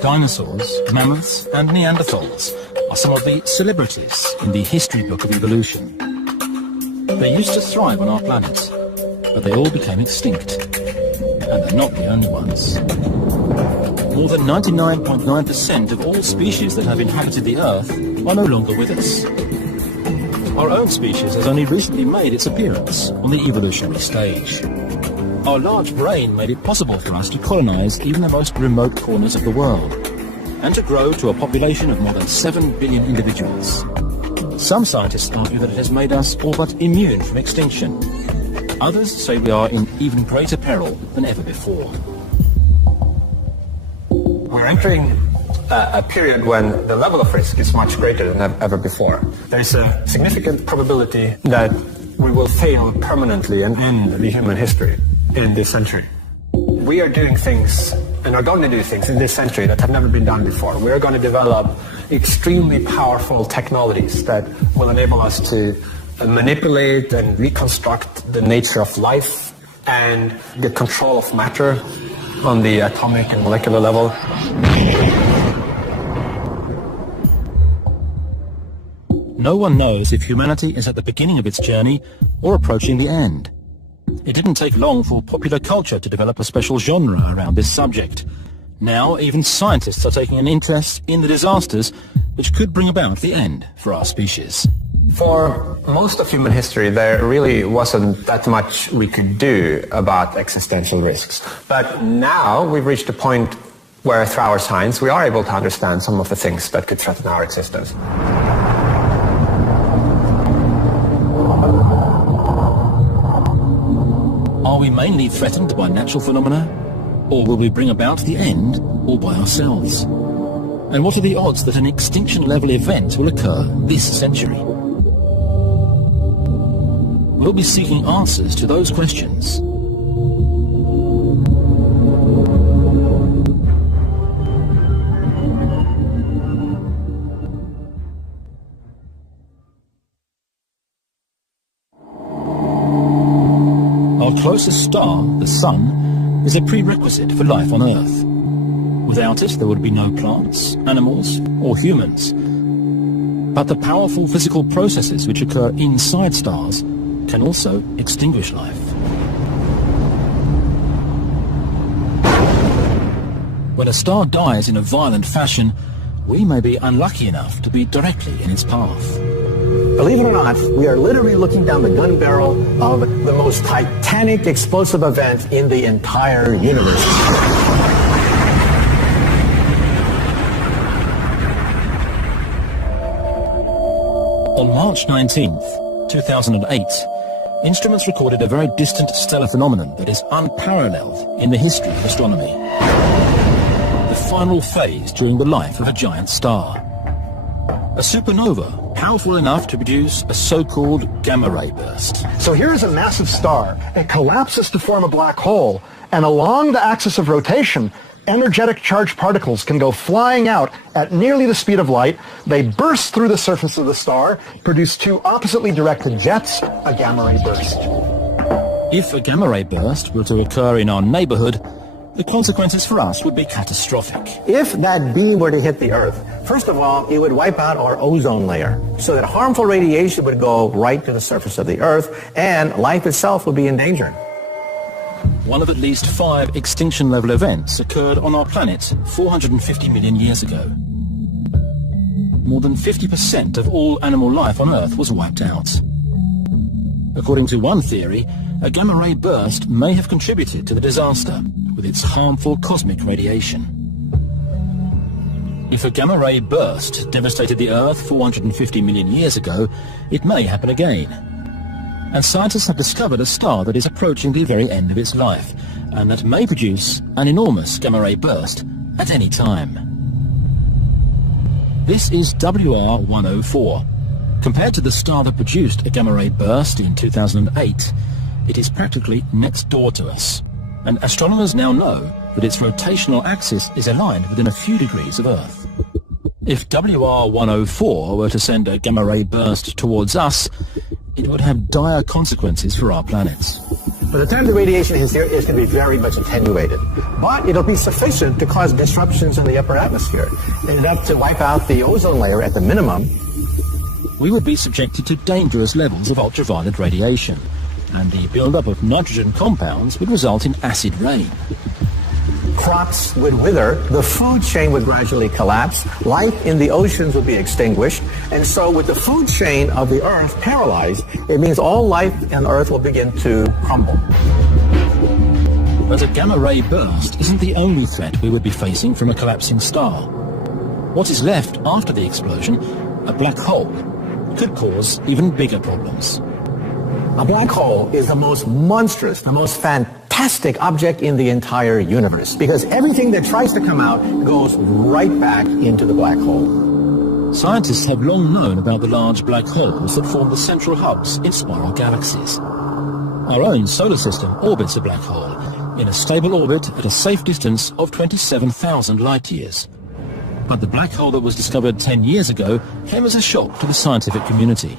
Dinosaurs, mammoths, and Neanderthals are some of the celebrities in the history book of evolution. They used to thrive on our planet, but they all became extinct. And they're not the only ones. More than 99.9% of all species that have inhabited the Earth are no longer with us. Our own species has only recently made its appearance on the evolutionary stage. Our large brain made it possible for us to colonize even the most remote corners of the world, and to grow to a population of more than 7 billion individuals. Some scientists argue that it has made us all but immune from extinction. Others say we are in even greater peril than ever before. We're entering a period when the level of risk is much greater than ever before. There's a significant probability that we will fail permanently and end the human history in this century. We are doing things and are going to do things in this century that have never been done before. We are going to develop extremely powerful technologies that will enable us to manipulate and reconstruct the nature of life and get control of matter on the atomic and molecular level. No one knows if humanity is at the beginning of its journey or approaching the end. It didn't take long for popular culture to develop a special genre around this subject. Now, even scientists are taking an interest in the disasters which could bring about the end for our species. For most of human history, there really wasn't that much we could do about existential risks. But now we've reached a point where, through our science, we are able to understand some of the things that could threaten our existence. Are we mainly threatened by natural phenomena? Or will we bring about the end all by ourselves? And what are the odds that an extinction-level event will occur this century? We'll be seeking answers to those questions. Our closest star, the Sun, is a prerequisite for life on Earth. Without it, there would be no plants, animals, or humans. But the powerful physical processes which occur inside stars can also extinguish life. When a star dies in a violent fashion, we may be unlucky enough to be directly in its path. Believe it or not, we are literally looking down the gun barrel of the most titanic explosive event in the entire universe. On March 19th, 2008, instruments recorded a very distant stellar phenomenon that is unparalleled in the history of astronomy. The final phase during the life of a giant star. A supernova, powerful enough to produce a so-called gamma-ray burst. So here's a massive star. It collapses to form a black hole, and along the axis of rotation, energetic charged particles can go flying out at nearly the speed of light. They burst through the surface of the star, produce two oppositely directed jets, a gamma-ray burst. If a gamma-ray burst were to occur in our neighborhood, the consequences for us would be catastrophic. If that beam were to hit the Earth, first of all, it would wipe out our ozone layer, so that harmful radiation would go right to the surface of the Earth, and life itself would be endangered. One of at least 5 extinction-level events occurred on our planet 450 million years ago. More than 50% of all animal life on Earth was wiped out. According to one theory, a gamma-ray burst may have contributed to the disaster with its harmful cosmic radiation. If a gamma-ray burst devastated the Earth 450 million years ago, it may happen again. And scientists have discovered a star that is approaching the very end of its life, and that may produce an enormous gamma-ray burst at any time. This is WR104. Compared to the star that produced a gamma-ray burst in 2008, it is practically next door to us. And astronomers now know that its rotational axis is aligned within a few degrees of Earth. If WR104 were to send a gamma-ray burst towards us, it would have dire consequences for our planet. By the time the radiation hits here, it's going to be very much attenuated. But it'll be sufficient to cause disruptions in the upper atmosphere, enough to wipe out the ozone layer at the minimum. We would be subjected to dangerous levels of ultraviolet radiation, and the build-up of nitrogen compounds would result in acid rain. Crops would wither, the food chain would gradually collapse, life in the oceans would be extinguished, and so with the food chain of the Earth paralyzed, it means all life on Earth will begin to crumble. But a gamma-ray burst isn't the only threat we would be facing from a collapsing star. What is left after the explosion, a black hole, could cause even bigger problems. A black hole is the most monstrous, the most fantastic object in the entire universe, because everything that tries to come out goes right back into the black hole. Scientists have long known about the large black holes that form the central hubs in spiral galaxies. Our own solar system orbits a black hole in a stable orbit at a safe distance of 27,000 light-years. But the black hole that was discovered 10 years ago came as a shock to the scientific community.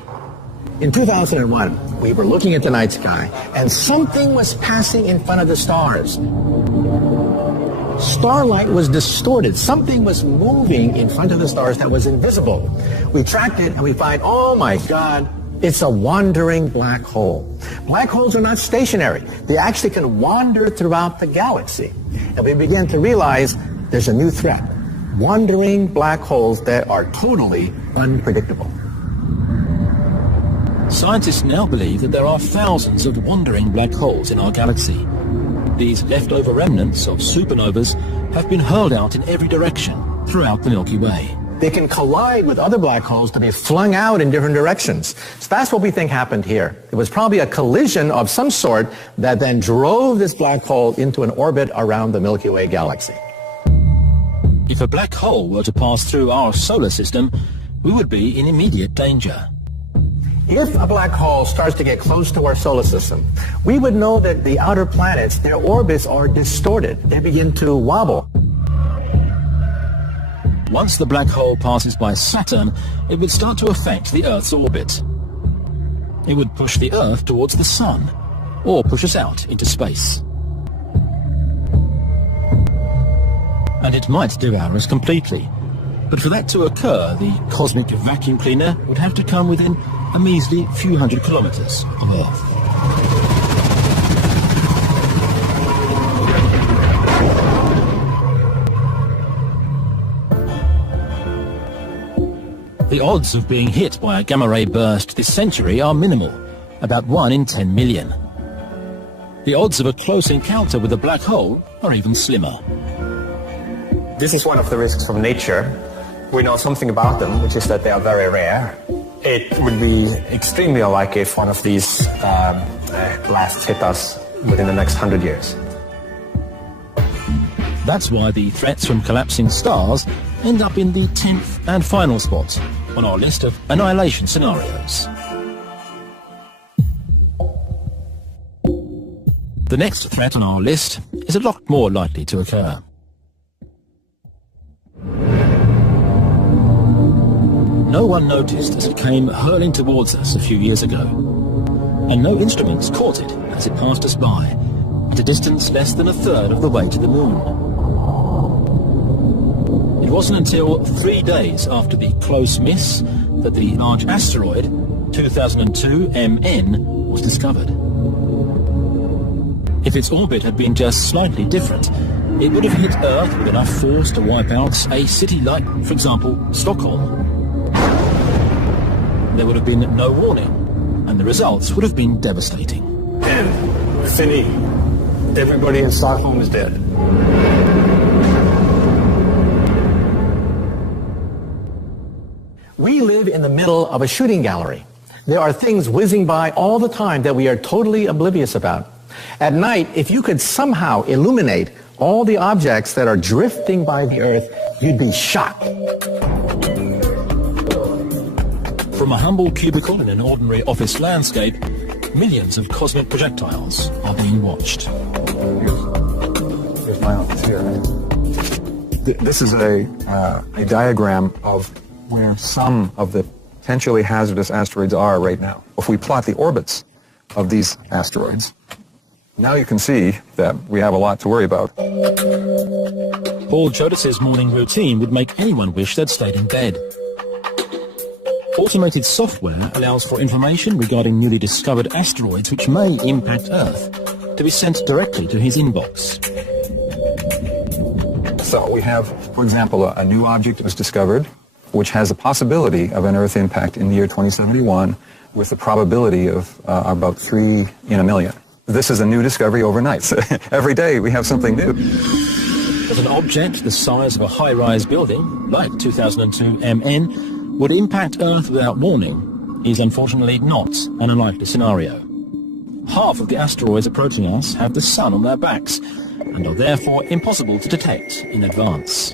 In 2001, we were looking at the night sky, and something was passing in front of the stars. Starlight was distorted. Something was moving in front of the stars that was invisible. We tracked it, and we find, oh my God, it's a wandering black hole. Black holes are not stationary. They actually can wander throughout the galaxy. And we began to realize there's a new threat. Wandering black holes that are totally unpredictable. Scientists now believe that there are thousands of wandering black holes in our galaxy. These leftover remnants of supernovas have been hurled out in every direction throughout the Milky Way. They can collide with other black holes to be flung out in different directions. So that's what we think happened here. It was probably a collision of some sort that then drove this black hole into an orbit around the Milky Way galaxy. If a black hole were to pass through our solar system, we would be in immediate danger. If a black hole starts to get close to our solar system, we would know that the outer planets, their orbits are distorted. They begin to wobble. Once the black hole passes by Saturn, it would start to affect the Earth's orbit. It would push the Earth towards the Sun, or push us out into space. And it might devour us completely. But for that to occur, the cosmic vacuum cleaner would have to come within a measly few hundred kilometers of Earth. The odds of being hit by a gamma-ray burst this century are minimal, about 1 in 10 million. The odds of a close encounter with a black hole are even slimmer. This is one of the risks from nature. We know something about them, which is that they are very rare. It would be extremely unlikely if one of these blasts hit us within the next 100 years. That's why the threats from collapsing stars end up in the 10th and final spot on our list of annihilation scenarios. The next threat on our list is a lot more likely to occur. No one noticed as it came hurling towards us a few years ago, and no instruments caught it as it passed us by, at a distance less than a third of the way to the moon. It wasn't until 3 days after the close miss that the large asteroid 2002 MN was discovered. If its orbit had been just slightly different, it would have hit Earth with enough force to wipe out a city like, for example, Stockholm. There would have been no warning, and the results would have been devastating. And Finny, everybody in Stockholm is dead. We live in the middle of a shooting gallery. There are things whizzing by all the time that we are totally oblivious about. At night, if you could somehow illuminate all the objects that are drifting by the Earth, you'd be shocked. From a humble cubicle in an ordinary office landscape, millions of cosmic projectiles are being watched. Here's my office here. This is a diagram of where some of the potentially hazardous asteroids are right now. If we plot the orbits of these asteroids, Now you can see that we have a lot to worry about. Paul Jodas's morning routine would make anyone wish they'd stayed in bed. Automated software allows for information regarding newly discovered asteroids which may impact Earth to be sent directly to his inbox. So we have, for example, a new object was discovered which has a possibility of an Earth impact in the year 2071 with a probability of about 3 in a million. This is a new discovery overnight. So every day we have something new. But an object the size of a high-rise building, like 2002 MN, would impact Earth without warning is unfortunately not an unlikely scenario. Half of the asteroids approaching us have the sun on their backs and are therefore impossible to detect in advance.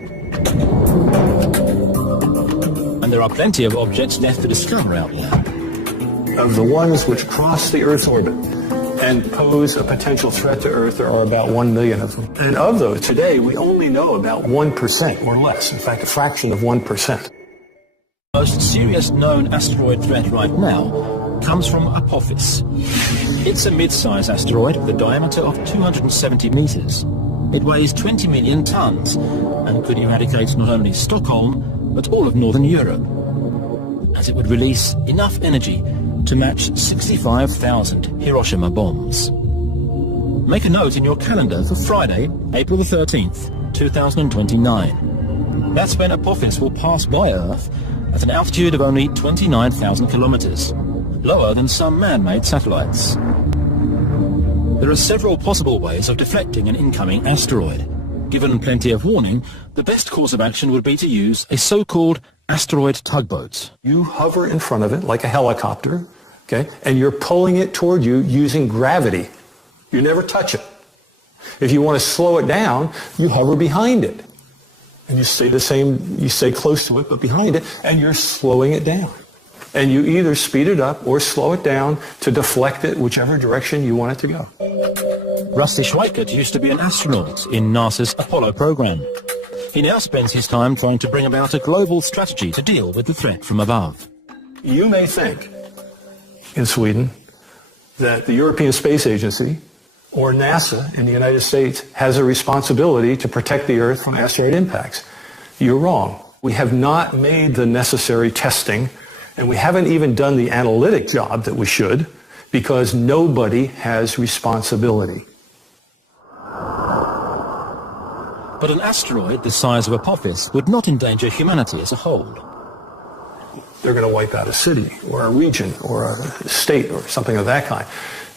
And there are plenty of objects left to discover out there. Of the ones which cross the Earth's orbit and pose a potential threat to Earth, there are about 1 million of them. And of those, today, we only know about 1% or less. In fact, a fraction of 1%. The most serious known asteroid threat right now comes from Apophis. It's a mid-size asteroid with a diameter of 270 meters. It weighs 20 million tons and could eradicate not only Stockholm, but all of Northern Europe, as it would release enough energy to match 65,000 Hiroshima bombs. Make a note in your calendar for Friday, April the 13th, 2029. That's when Apophis will pass by Earth at an altitude of only 29,000 kilometers, lower than some man-made satellites. There are several possible ways of deflecting an incoming asteroid. Given plenty of warning, the best course of action would be to use a so-called asteroid tugboat. You hover in front of it like a helicopter, okay, and you're pulling it toward you using gravity. You never touch it. If you want to slow it down, you hover behind it. And you stay the same, you stay close to it, but behind it, and you're slowing it down. And you either speed it up or slow it down to deflect it whichever direction you want it to go. Rusty Schweikert used to be an astronaut in NASA's Apollo program. He now spends his time trying to bring about a global strategy to deal with the threat from above. You may think in Sweden that the European Space Agency or NASA in the United States has a responsibility to protect the Earth from asteroid impacts. You're wrong. We have not made the necessary testing, and we haven't even done the analytic job that we should, because nobody has responsibility. But an asteroid the size of Apophis would not endanger humanity as a whole. They're going to wipe out a city or a region or a state or something of that kind.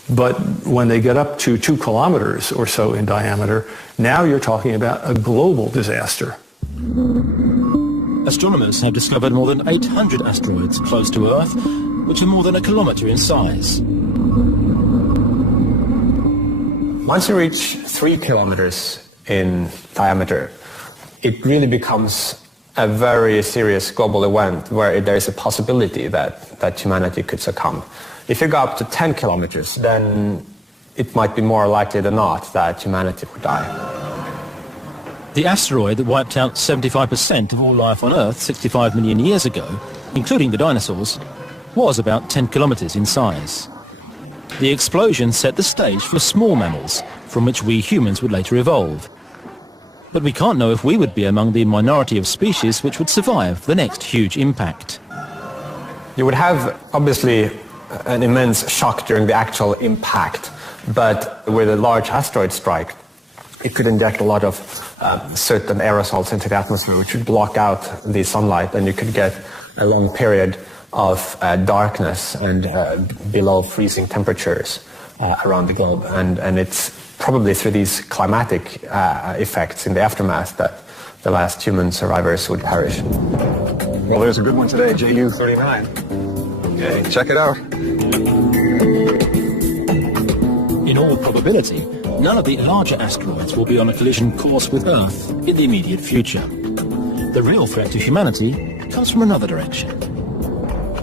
But when they get up to 2 kilometers or so in diameter, now you're talking about a global disaster. Astronomers have discovered more than 800 asteroids close to Earth, which are more than a kilometer in size. Once you reach 3 kilometers in diameter, it really becomes a very serious global event where there is a possibility that humanity could succumb. If you go up to 10 kilometers, then it might be more likely than not that humanity would die. The asteroid that wiped out 75% of all life on Earth 65 million years ago, including the dinosaurs, was about 10 kilometers in size. The explosion set the stage for small mammals, from which we humans would later evolve. But we can't know if we would be among the minority of species which would survive the next huge impact. You would have, obviously, an immense shock during the actual impact, but with a large asteroid strike, it could inject a lot of soot and aerosols into the atmosphere, which would block out the sunlight, and you could get a long period of darkness and below freezing temperatures around the globe. And it's probably through these climatic effects in the aftermath that the last human survivors would perish. Well, there's a good one today, JU-39. Okay, check it out. In all probability, none of the larger asteroids will be on a collision course with Earth in the immediate future. The real threat to humanity comes from another direction.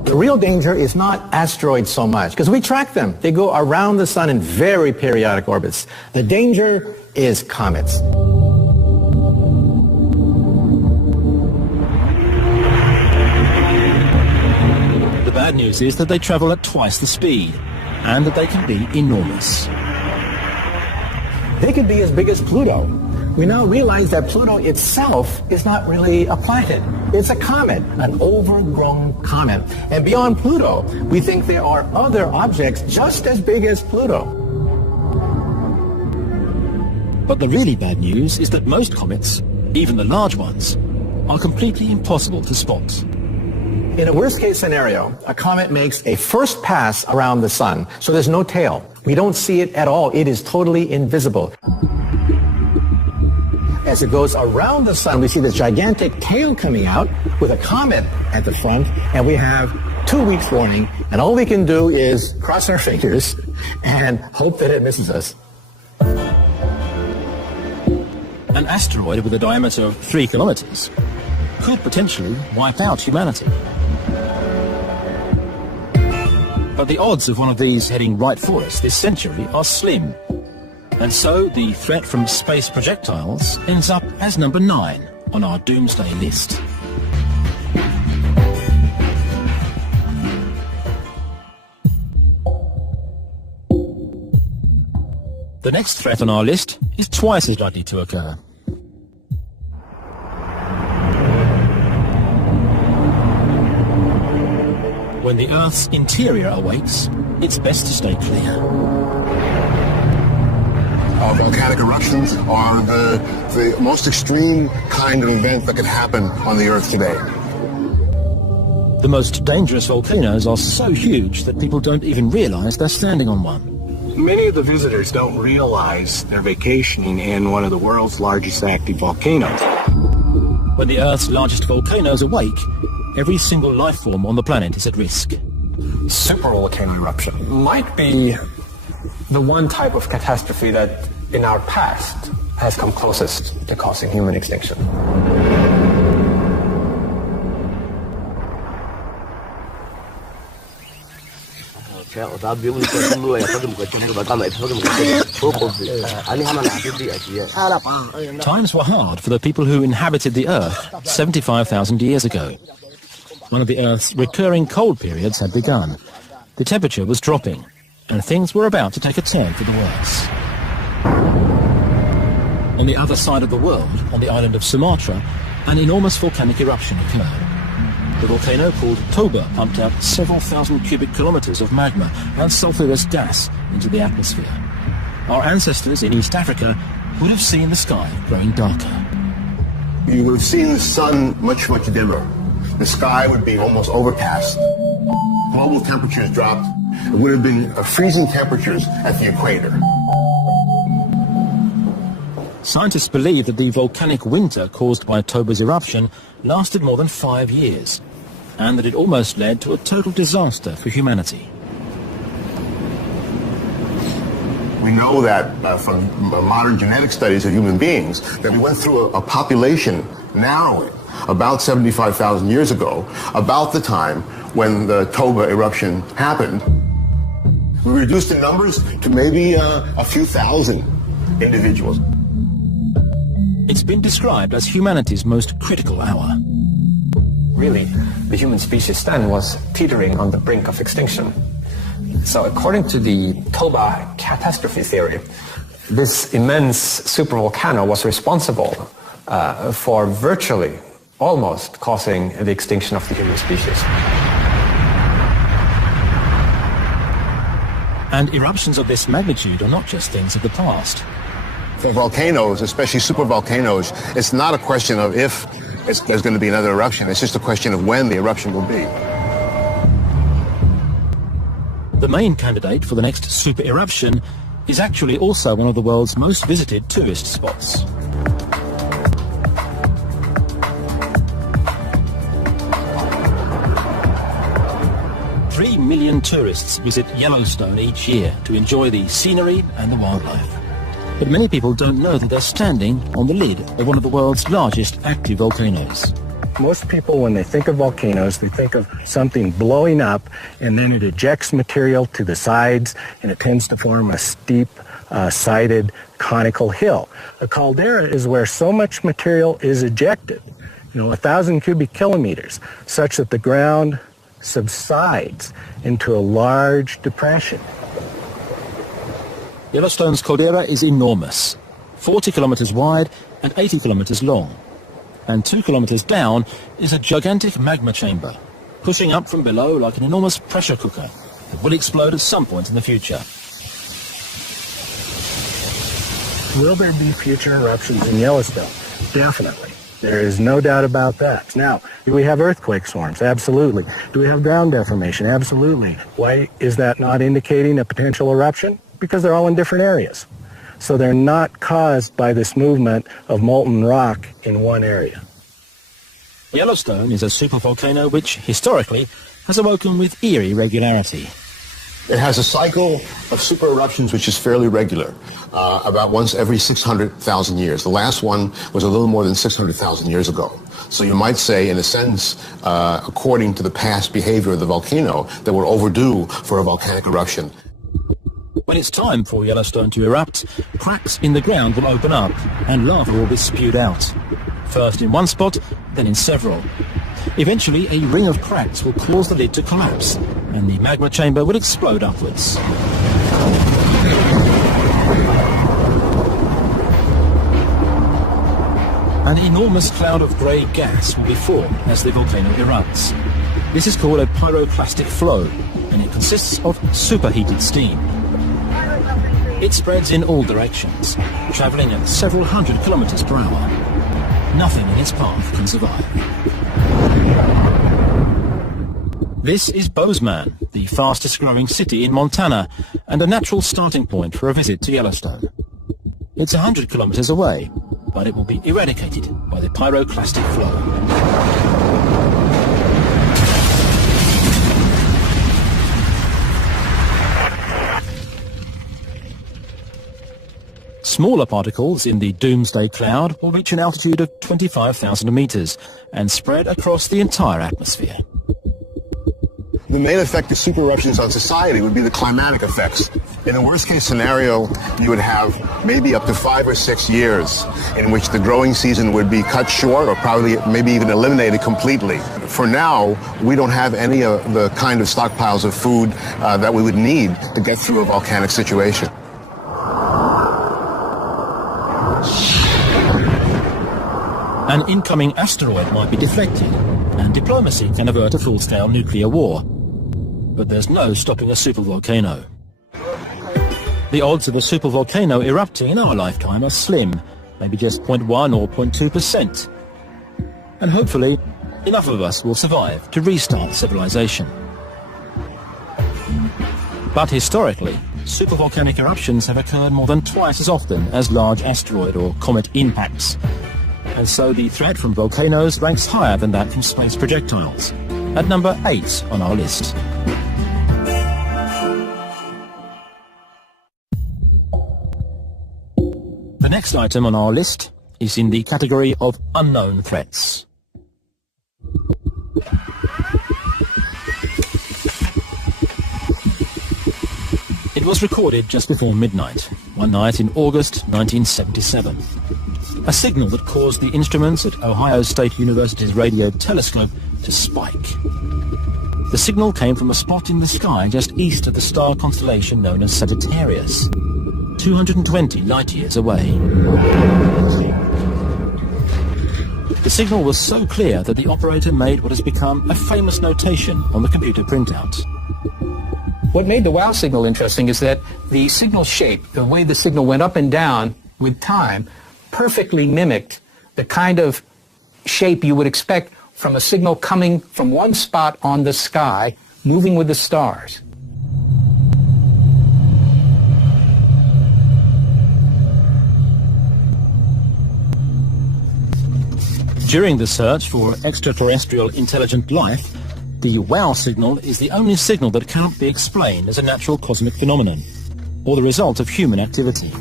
The real danger is not asteroids so much, because we track them. They go around the sun in very periodic orbits. The danger is comets. The bad news is that they travel at twice the speed, and that they can be enormous. They could be as big as Pluto. We now realize that Pluto itself is not really a planet. It's a comet, an overgrown comet. And beyond Pluto, we think there are other objects just as big as Pluto. But the really bad news is that most comets, even the large ones, are completely impossible to spot. In a worst-case scenario, a comet makes a first pass around the sun, so there's no tail. We don't see it at all. It is totally invisible. As it goes around the sun, we see this gigantic tail coming out with a comet at the front, and we have 2 weeks warning, and all we can do is cross our fingers and hope that it misses us. An asteroid with a diameter of 3 kilometers could potentially wipe out humanity. But the odds of one of these heading right for us this century are slim. And so the threat from space projectiles ends up as number 9 on our Doomsday list. The next threat on our list is twice as likely to occur. When the Earth's interior awakes, it's best to stay clear. Volcanic eruptions are the most extreme kind of event that could happen on the Earth today. The most dangerous volcanoes are so huge that people don't even realize they're standing on one. Many of the visitors don't realize they're vacationing in one of the world's largest active volcanoes. When the Earth's largest volcanoes awake, every single life form on the planet is at risk. Supervolcano eruption might be the one type of catastrophe that in our past has come closest to causing human extinction. Times were hard for the people who inhabited the Earth 75,000 years ago. One of the Earth's recurring cold periods had begun. The temperature was dropping, and things were about to take a turn for the worse. On the other side of the world, on the island of Sumatra, an enormous volcanic eruption occurred. The volcano called Toba pumped out several thousand cubic kilometers of magma and sulfurous gas into the atmosphere. Our ancestors in East Africa would have seen the sky growing darker. You would have seen the sun much, much dimmer. The sky would be almost overcast. Global temperatures dropped. It would have been freezing temperatures at the equator. Scientists believe that the volcanic winter caused by Toba's eruption lasted more than 5 years, and that it almost led to a total disaster for humanity. We know that from modern genetic studies of human beings that we went through a population narrowing about 75,000 years ago, about the time when the Toba eruption happened. We reduced the numbers to maybe a few thousand individuals. It's been described as humanity's most critical hour. Really, the human species then was teetering on the brink of extinction. So according to the Toba catastrophe theory, this immense supervolcano was responsible for virtually, almost causing the extinction of the human species. And eruptions of this magnitude are not just things of the past. For volcanoes, especially supervolcanoes, it's not a question of if there's going to be another eruption. It's just a question of when the eruption will be. The main candidate for the next super eruption is actually also one of the world's most visited tourist spots. Three million tourists visit Yellowstone each year to enjoy the scenery and the wildlife. But many people don't know that they're standing on the lid of one of the world's largest active volcanoes. Most people, when they think of volcanoes, they think of something blowing up and then it ejects material to the sides and it tends to form a steep, sided conical hill. A caldera is where so much material is ejected, 1,000 cubic kilometers, such that the ground subsides into a large depression. Yellowstone's caldera is enormous, 40 kilometers wide and 80 kilometers long. And 2 kilometers down is a gigantic magma chamber, pushing up from below like an enormous pressure cooker that will explode at some point in the future. Will there be future eruptions in Yellowstone? Definitely. There is no doubt about that. Now, do we have earthquake swarms? Absolutely. Do we have ground deformation? Absolutely. Why is that not indicating a potential eruption? Because they're all in different areas. So they're not caused by this movement of molten rock in one area. Yellowstone is a supervolcano which, historically, has awoken with eerie regularity. It has a cycle of super eruptions which is fairly regular, about once every 600,000 years. The last one was a little more than 600,000 years ago. So you might say, in a sense, according to the past behavior of the volcano, that we're overdue for a volcanic eruption. When it's time for Yellowstone to erupt, cracks in the ground will open up and lava will be spewed out. First in one spot, then in several. Eventually, a ring of cracks will cause the lid to collapse, and the magma chamber will explode upwards. An enormous cloud of grey gas will be formed as the volcano erupts. This is called a pyroclastic flow, and it consists of superheated steam. It spreads in all directions, travelling at several hundred kilometers per hour. Nothing in its path can survive. This is Bozeman, the fastest growing city in Montana, and a natural starting point for a visit to Yellowstone. It's 100 kilometers away, but it will be eradicated by the pyroclastic flow. Smaller particles in the Doomsday cloud will reach an altitude of 25,000 meters and spread across the entire atmosphere. The main effect of super eruptions on society would be the climatic effects. In the worst case scenario, you would have maybe up to 5 or 6 years in which the growing season would be cut short or probably maybe even eliminated completely. For now, we don't have any of the kind of stockpiles of food that we would need to get through a volcanic situation. An incoming asteroid might be deflected, and diplomacy can avert a full-scale nuclear war. But there's no stopping a supervolcano. The odds of a supervolcano erupting in our lifetime are slim, maybe just 0.1 or 0.2%. And hopefully, enough of us will survive to restart civilization. But historically, supervolcanic eruptions have occurred more than twice as often as large asteroid or comet impacts. And so the threat from volcanoes ranks higher than that from space projectiles, at number 8 on our list. The next item on our list is in the category of unknown threats. It was recorded just before midnight, one night in August 1977. A signal that caused the instruments at Ohio State University's radio telescope to spike. The signal came from a spot in the sky just east of the star constellation known as Sagittarius, 220 light-years away. The signal was so clear that the operator made what has become a famous notation on the computer printout. What made the wow signal interesting is that the signal shape, the way the signal went up and down with time, perfectly mimicked the kind of shape you would expect from a signal coming from one spot on the sky, moving with the stars. During the search for extraterrestrial intelligent life, the wow signal is the only signal that cannot be explained as a natural cosmic phenomenon, or the result of human activity.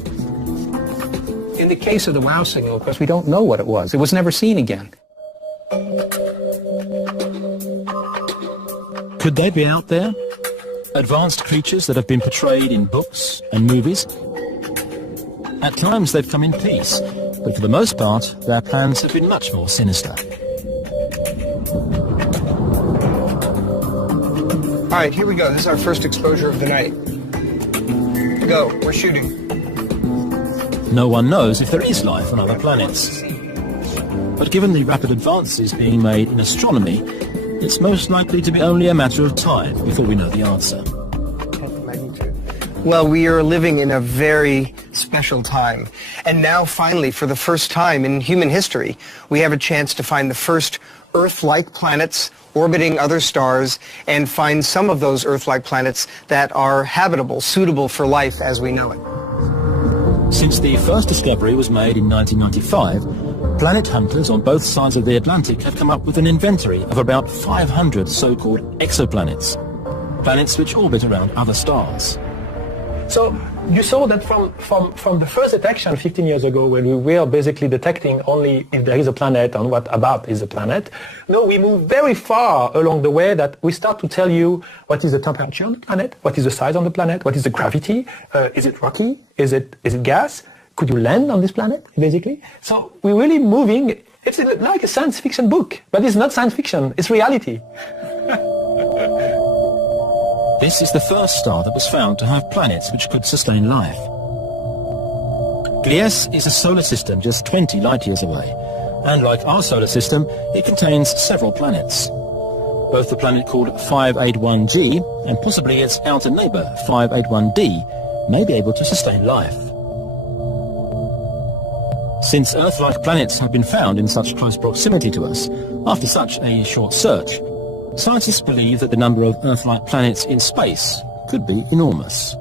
In the case of the wow signal, of course, we don't know what it was. It was never seen again. Could they be out there? Advanced creatures that have been portrayed in books and movies? At times they've come in peace, but for the most part, their plans have been much more sinister. All right, here we go. This is our first exposure of the night. go. We're shooting. No one knows if there is life on other planets. But given the rapid advances being made in astronomy, it's most likely to be only a matter of time before we know the answer. Well, we are living in a very special time. And now, finally, for the first time in human history, we have a chance to find the first Earth-like planets orbiting other stars and find some of those Earth-like planets that are habitable, suitable for life as we know it. Since the first discovery was made in 1995, planet hunters on both sides of the Atlantic have come up with an inventory of about 500 so-called exoplanets, planets which orbit around other stars. So you saw that from the first detection 15 years ago, when we were basically detecting only if there is a planet and what about is a planet. Now we move very far along the way that we start to tell you what is the temperature on the planet, what is the size on the planet, what is the gravity, is it rocky, is it gas, could you land on this planet, basically? So we're really moving, it's like a science fiction book, but it's not science fiction, it's reality. This is the first star that was found to have planets which could sustain life. Gliese is a solar system just 20 light-years away, and like our solar system, it contains several planets. Both the planet called 581G and possibly its outer neighbour, 581D, may be able to sustain life. Since Earth-like planets have been found in such close proximity to us, after such a short search, scientists believe that the number of Earth-like planets in space could be enormous.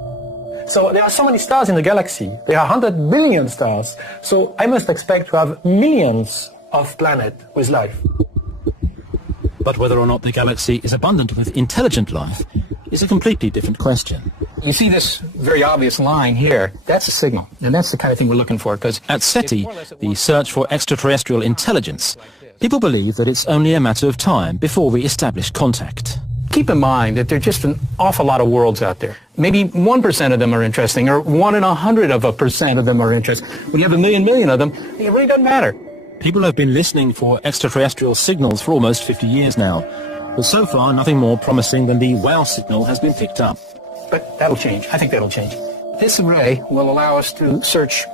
So there are so many stars in the galaxy. There are 100 billion stars. So I must expect to have millions of planets with life. But whether or not the galaxy is abundant with intelligent life is a completely different question. You see this very obvious line here. That's a signal, and that's the kind of thing we're looking for. Because at SETI, the search for extraterrestrial intelligence, people believe that it's only a matter of time before we establish contact. Keep in mind that there are just an awful lot of worlds out there. Maybe 1% of them are interesting, or 1 in 100% of them are interesting. When you have a million of them, it really doesn't matter. People have been listening for extraterrestrial signals for almost 50 years now, but so far nothing more promising than the WOW signal has been picked up. But that'll change. I think that'll change. This array will allow us to search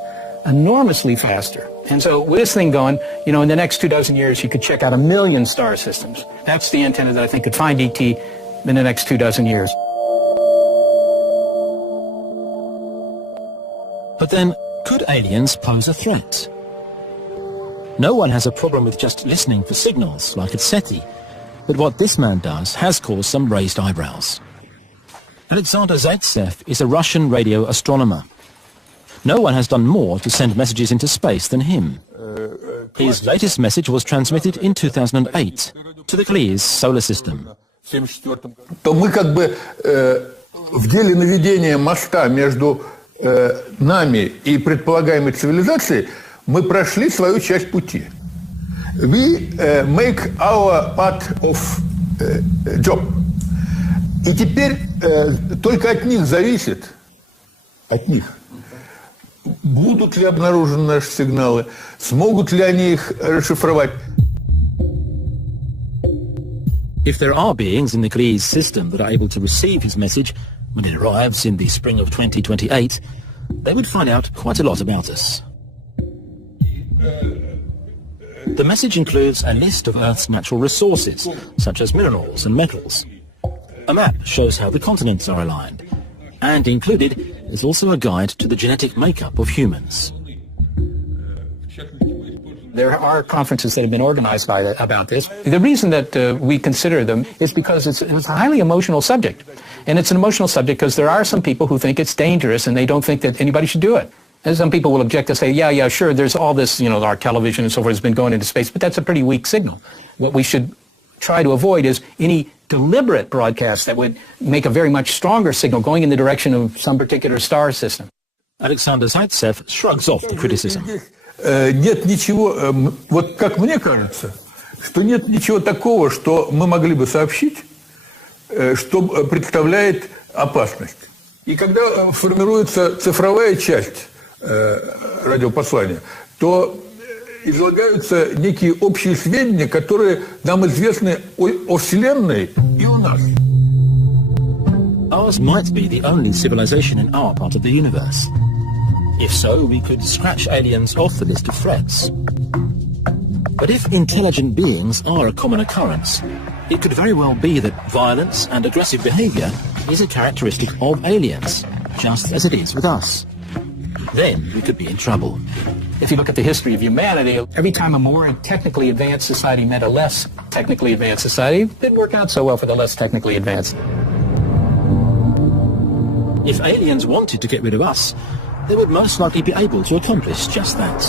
enormously faster. And so with this thing going, in the next 24 years, you could check out 1 million star systems. That's the antenna that I think could find ET in the next 24 years. But then, could aliens pose a threat? No one has a problem with just listening for signals, like at SETI. But what this man does has caused some raised eyebrows. Alexander Zaitsev is a Russian radio astronomer. No one has done more to send messages into space than him. His latest message was transmitted in 2008 to the Gliese solar system. То мы в деле наведения моста между нами и предполагаемой цивилизацией мы прошли свою часть пути. We make our part of job. И теперь только от них зависит, от них, будут ли обнаружены наши сигналы, смогут ли они их расшифровать. If there are beings in the Gliese system that are able to receive his message when it arrives in the spring of 2028, they would find out quite a lot about us. The message includes a list of Earth's natural resources, such as minerals and metals. A map shows how the continents are aligned, and included is also a guide to the genetic makeup of humans. There are conferences that have been organized about this. The reason that we consider them is because it's a highly emotional subject. And it's an emotional subject because there are some people who think it's dangerous and they don't think that anybody should do it. And some people will object and say, yeah, sure, there's all this, our television and so forth has been going into space, but that's a pretty weak signal. What we should try to avoid is any deliberate broadcast that would make a very much stronger signal going in the direction of some particular star system. Alexander Zaitsev shrugs off the criticism. Нет ничего, вот как мне кажется, что нет ничего такого, что мы могли бы сообщить, что представляет опасность. И когда формируется цифровая часть радиопослания, то излагаются некие общие сведения, которые нам известны о Вселенной и о нас. ours might be the only civilization in our part of the universe. If so, we could scratch aliens off the list of threats. But if intelligent beings are a common occurrence, it could very well be that violence and aggressive behavior is a characteristic of aliens, just as it is with us. Then we could be in trouble. If you look at the history of humanity, every time a more technically advanced society met a less technically advanced society, it didn't work out so well for the less technically advanced. If aliens wanted to get rid of us, they would most likely be able to accomplish just that.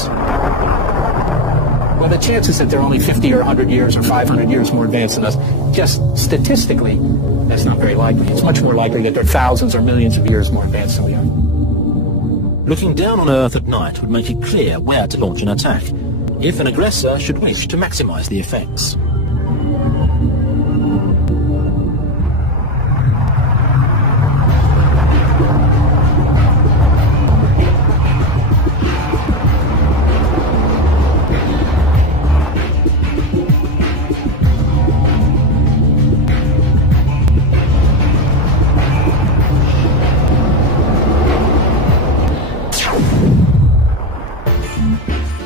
Well, the chances that they're only 50 or 100 years or 500 years more advanced than us, just statistically, that's not very likely. It's much more likely that they're thousands or millions of years more advanced than we are. Looking down on Earth at night would make it clear where to launch an attack, if an aggressor should wish to maximize the effects.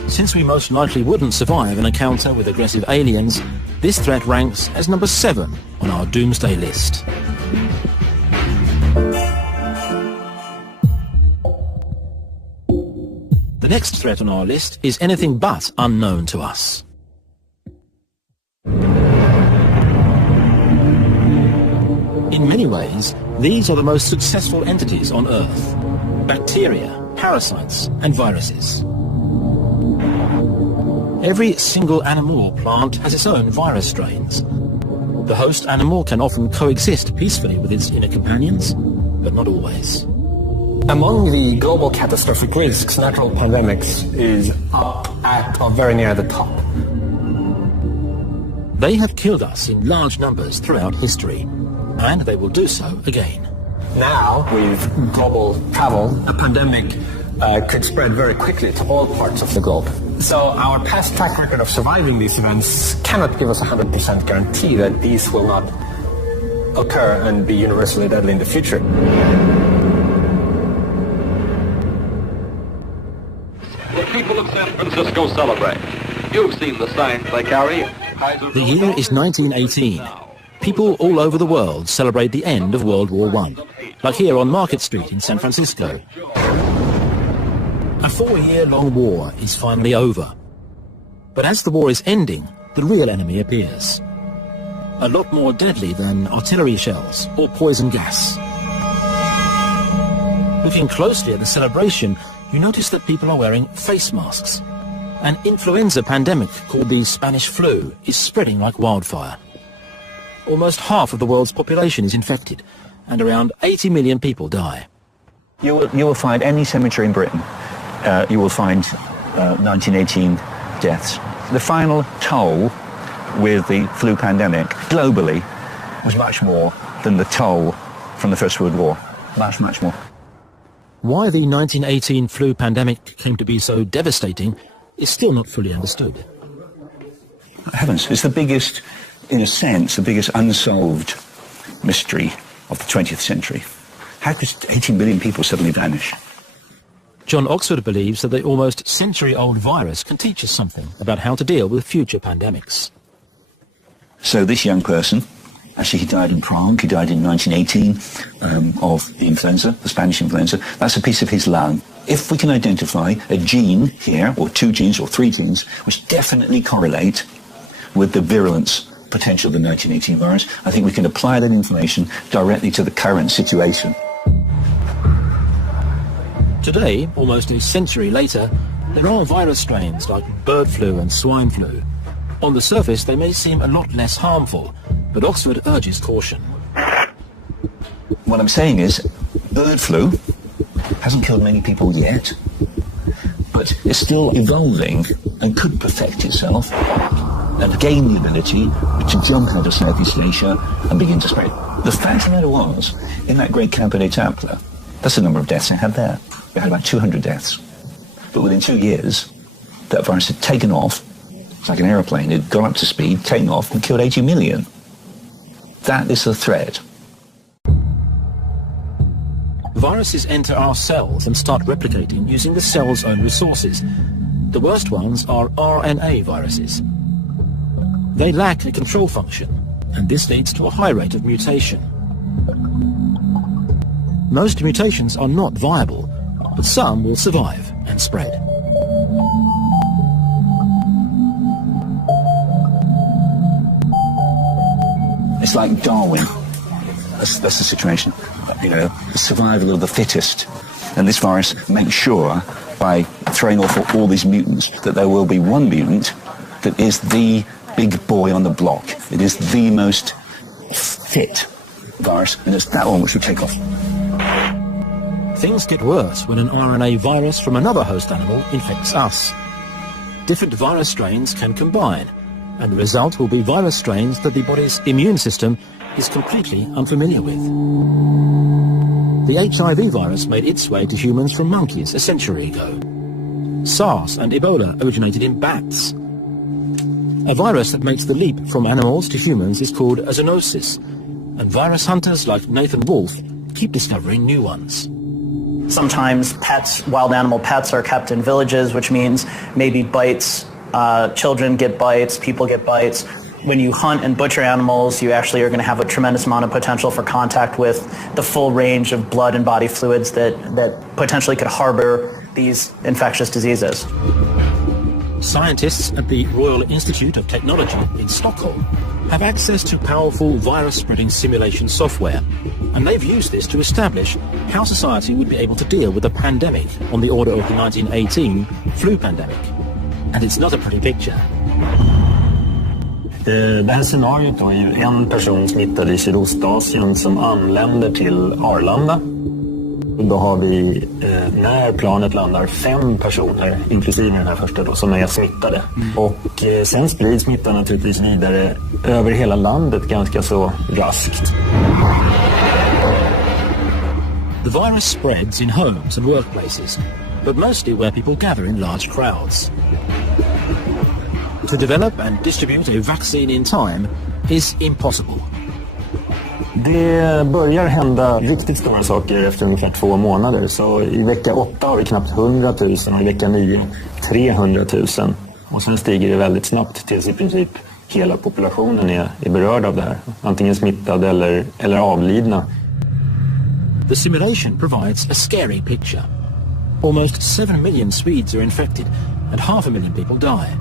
Since we most likely wouldn't survive an encounter with aggressive aliens, this threat ranks as number 7 on our Doomsday list. The next threat on our list is anything but unknown to us. In many ways, these are the most successful entities on Earth: bacteria, parasites, and viruses. Every single animal or plant has its own virus strains. The host animal can often coexist peacefully with its inner companions, but not always. Among the global catastrophic risks, natural pandemics is up at or very near the top. They have killed us in large numbers throughout history, and they will do so again. Now, with global travel, a pandemic could spread very quickly to all parts of the globe. So our past track record of surviving these events cannot give us a 100% guarantee that these will not occur and be universally deadly in the future. The people of San Francisco celebrate. You've seen the signs they carry. The year is 1918. People all over the world celebrate the end of World War I, like here on Market Street in San Francisco. A 4-year-long war is finally over. But as the war is ending, the real enemy appears. A lot more deadly than artillery shells or poison gas. Looking closely at the celebration, you notice that people are wearing face masks. An influenza pandemic called the Spanish flu is spreading like wildfire. Almost half of the world's population is infected, and around 80 million people die. You will find any cemetery in Britain. You will find 1918 deaths. The final toll with the flu pandemic globally was much more than the toll from the First World War. Much, much more. Why the 1918 flu pandemic came to be so devastating is still not fully understood. Heavens, it's the biggest, in a sense, the biggest unsolved mystery of the 20th century. How could 18 billion people suddenly vanish? John Oxford believes that the almost century-old virus can teach us something about how to deal with future pandemics. So this young person, actually he died in Prague, he died in 1918 of the influenza, the Spanish influenza. That's a piece of his lung. If we can identify a gene here, or 2 genes or 3 genes, which definitely correlate with the virulence potential of the 1918 virus, I think we can apply that information directly to the current situation. Today, almost a century later, there are virus strains like bird flu and swine flu. On the surface, they may seem a lot less harmful, but Oxford urges caution. What I'm saying is, bird flu hasn't killed many people yet, but it's still evolving and could perfect itself and gain the ability to jump out of Southeast Asia and begin to spread. The fact of the matter was, in that great camp at Etaples, that's the number of deaths they had there. We had about 200 deaths. But within 2 years, that virus had taken off. It's like an aeroplane. It had gone up to speed, taken off, and killed 80 million. That is the threat. Viruses enter our cells and start replicating using the cell's own resources. The worst ones are RNA viruses. They lack a control function, and this leads to a high rate of mutation. Most mutations are not viable, but some will survive and spread. It's like Darwin. That's the situation. You know, the survival of the fittest. And this virus makes sure, by throwing off all these mutants, that there will be one mutant that is the big boy on the block. It is the most fit virus, and it's that one which will take off. Things get worse when an RNA virus from another host animal infects us. Different virus strains can combine, and the result will be virus strains that the body's immune system is completely unfamiliar with. The HIV virus made its way to humans from monkeys a century ago. SARS and Ebola originated in bats. A virus that makes the leap from animals to humans is called a zoonosis, and virus hunters like Nathan Wolfe keep discovering new ones. Sometimes pets, wild animal pets, are kept in villages, which means maybe bites. Children get bites, people get bites. When you hunt and butcher animals, you actually are going to have a tremendous amount of potential for contact with the full range of blood and body fluids that potentially could harbor these infectious diseases. Scientists at the Royal Institute of Technology in Stockholm have access to powerful virus-spreading simulation software, and they've used this to establish how society would be able to deal with a pandemic on the order of the 1918 flu pandemic. And it's not a pretty picture. Det här scenariot då är ju en person smittad i Sydostasien som anländer till Arlanda. Då har vi, när planet landar, 5 personer, inklusive den här första då, som är smittade. Och sen sprids smittan naturligtvis vidare över hela landet ganska så raskt. The virus spreads in homes and workplaces, but mostly where people gather in large crowds. To develop and distribute a vaccine in time is impossible. Det börjar hända riktigt stora saker efter ungefär 2 månader. Så i vecka 8 har vi knappt 100 000 och i vecka 9 300 000. Och sen stiger det väldigt snabbt tills i princip hela populationen är berörd av det här. Antingen smittad eller avlidna. The simulation provides a scary picture. Almost 7 million Swedes are infected and 500,000 people die.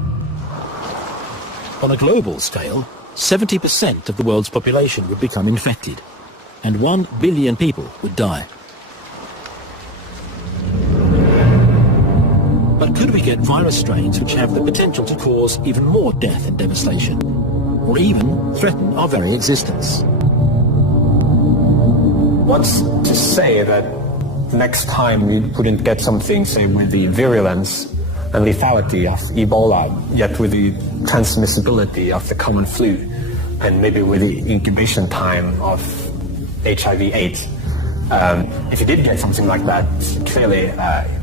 On a global scale, 70% of the world's population would become infected, and 1 billion people would die. But could we get virus strains which have the potential to cause even more death and devastation, or even threaten our very existence? What's to say that next time we wouldn't get something, say, with the virulence and lethality of Ebola, yet with the transmissibility of the common flu, and maybe with the incubation time of HIV/AIDS. If you did get something like that, clearly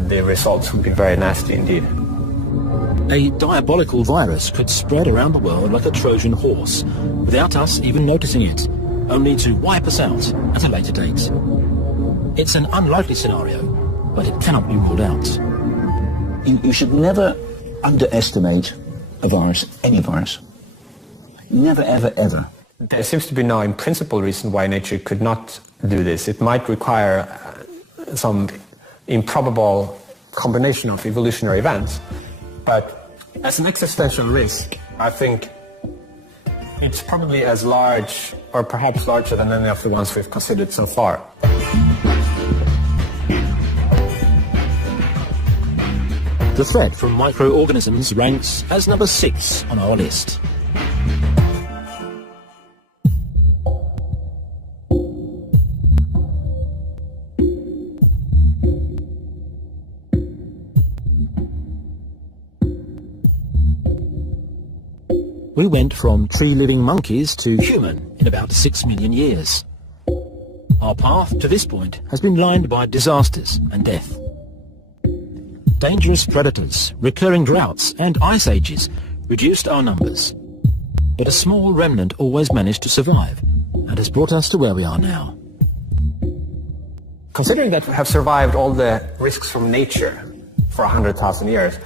the results would be very nasty indeed. A diabolical virus could spread around the world like a Trojan horse, without us even noticing it, only to wipe us out at a later date. It's an unlikely scenario, but it cannot be ruled out. You should never underestimate a virus, any virus. Never, ever, ever. There seems to be no in principle reason why nature could not do this. It might require some improbable combination of evolutionary events. But as an existential risk, I think it's probably as large, or perhaps larger than any of the ones we've considered so far. The threat from microorganisms ranks as number 6 on our list. We went from tree-living monkeys to human in about 6 million years. Our path to this point has been lined by disasters and death. Dangerous predators, recurring droughts and ice ages reduced our numbers. But a small remnant always managed to survive and has brought us to where we are now. Considering that we have survived all the risks from nature for 100,000 years,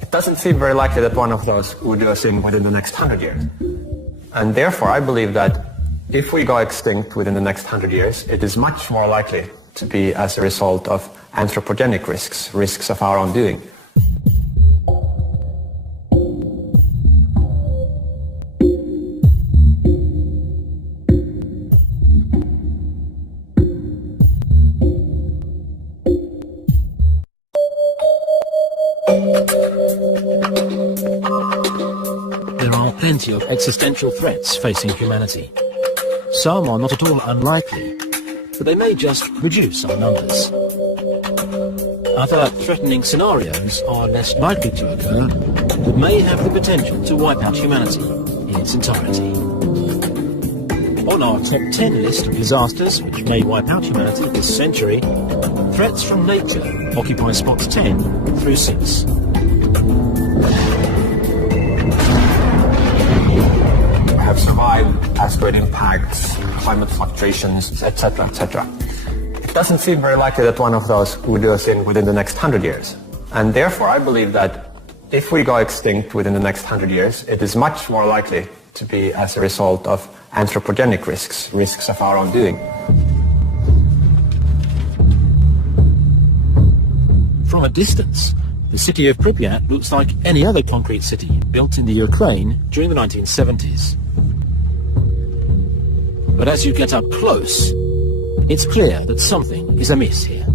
it doesn't seem very likely that one of those would do us in within the next 100 years. And therefore, I believe that if we go extinct within the next 100 years, it is much more likely to be as a result of anthropogenic risks, risks of our own doing. There are plenty of existential threats facing humanity. Some are not at all unlikely, but they may just reduce our numbers. Other threatening scenarios are less likely to occur, but may have the potential to wipe out humanity in its entirety. On our top 10 list of disasters which may wipe out humanity this century, threats from nature occupy spots 10 through 6. We have survived asteroid impacts, climate fluctuations, etc., etc. It doesn't seem very likely that one of those would do us in within the next 100 years. And therefore, I believe that if we go extinct within the next 100 years, it is much more likely to be as a result of anthropogenic risks, risks of our own doing. From a distance, the city of Pripyat looks like any other concrete city built in the Ukraine during the 1970s. But as you get up close, it's clear that something is amiss here.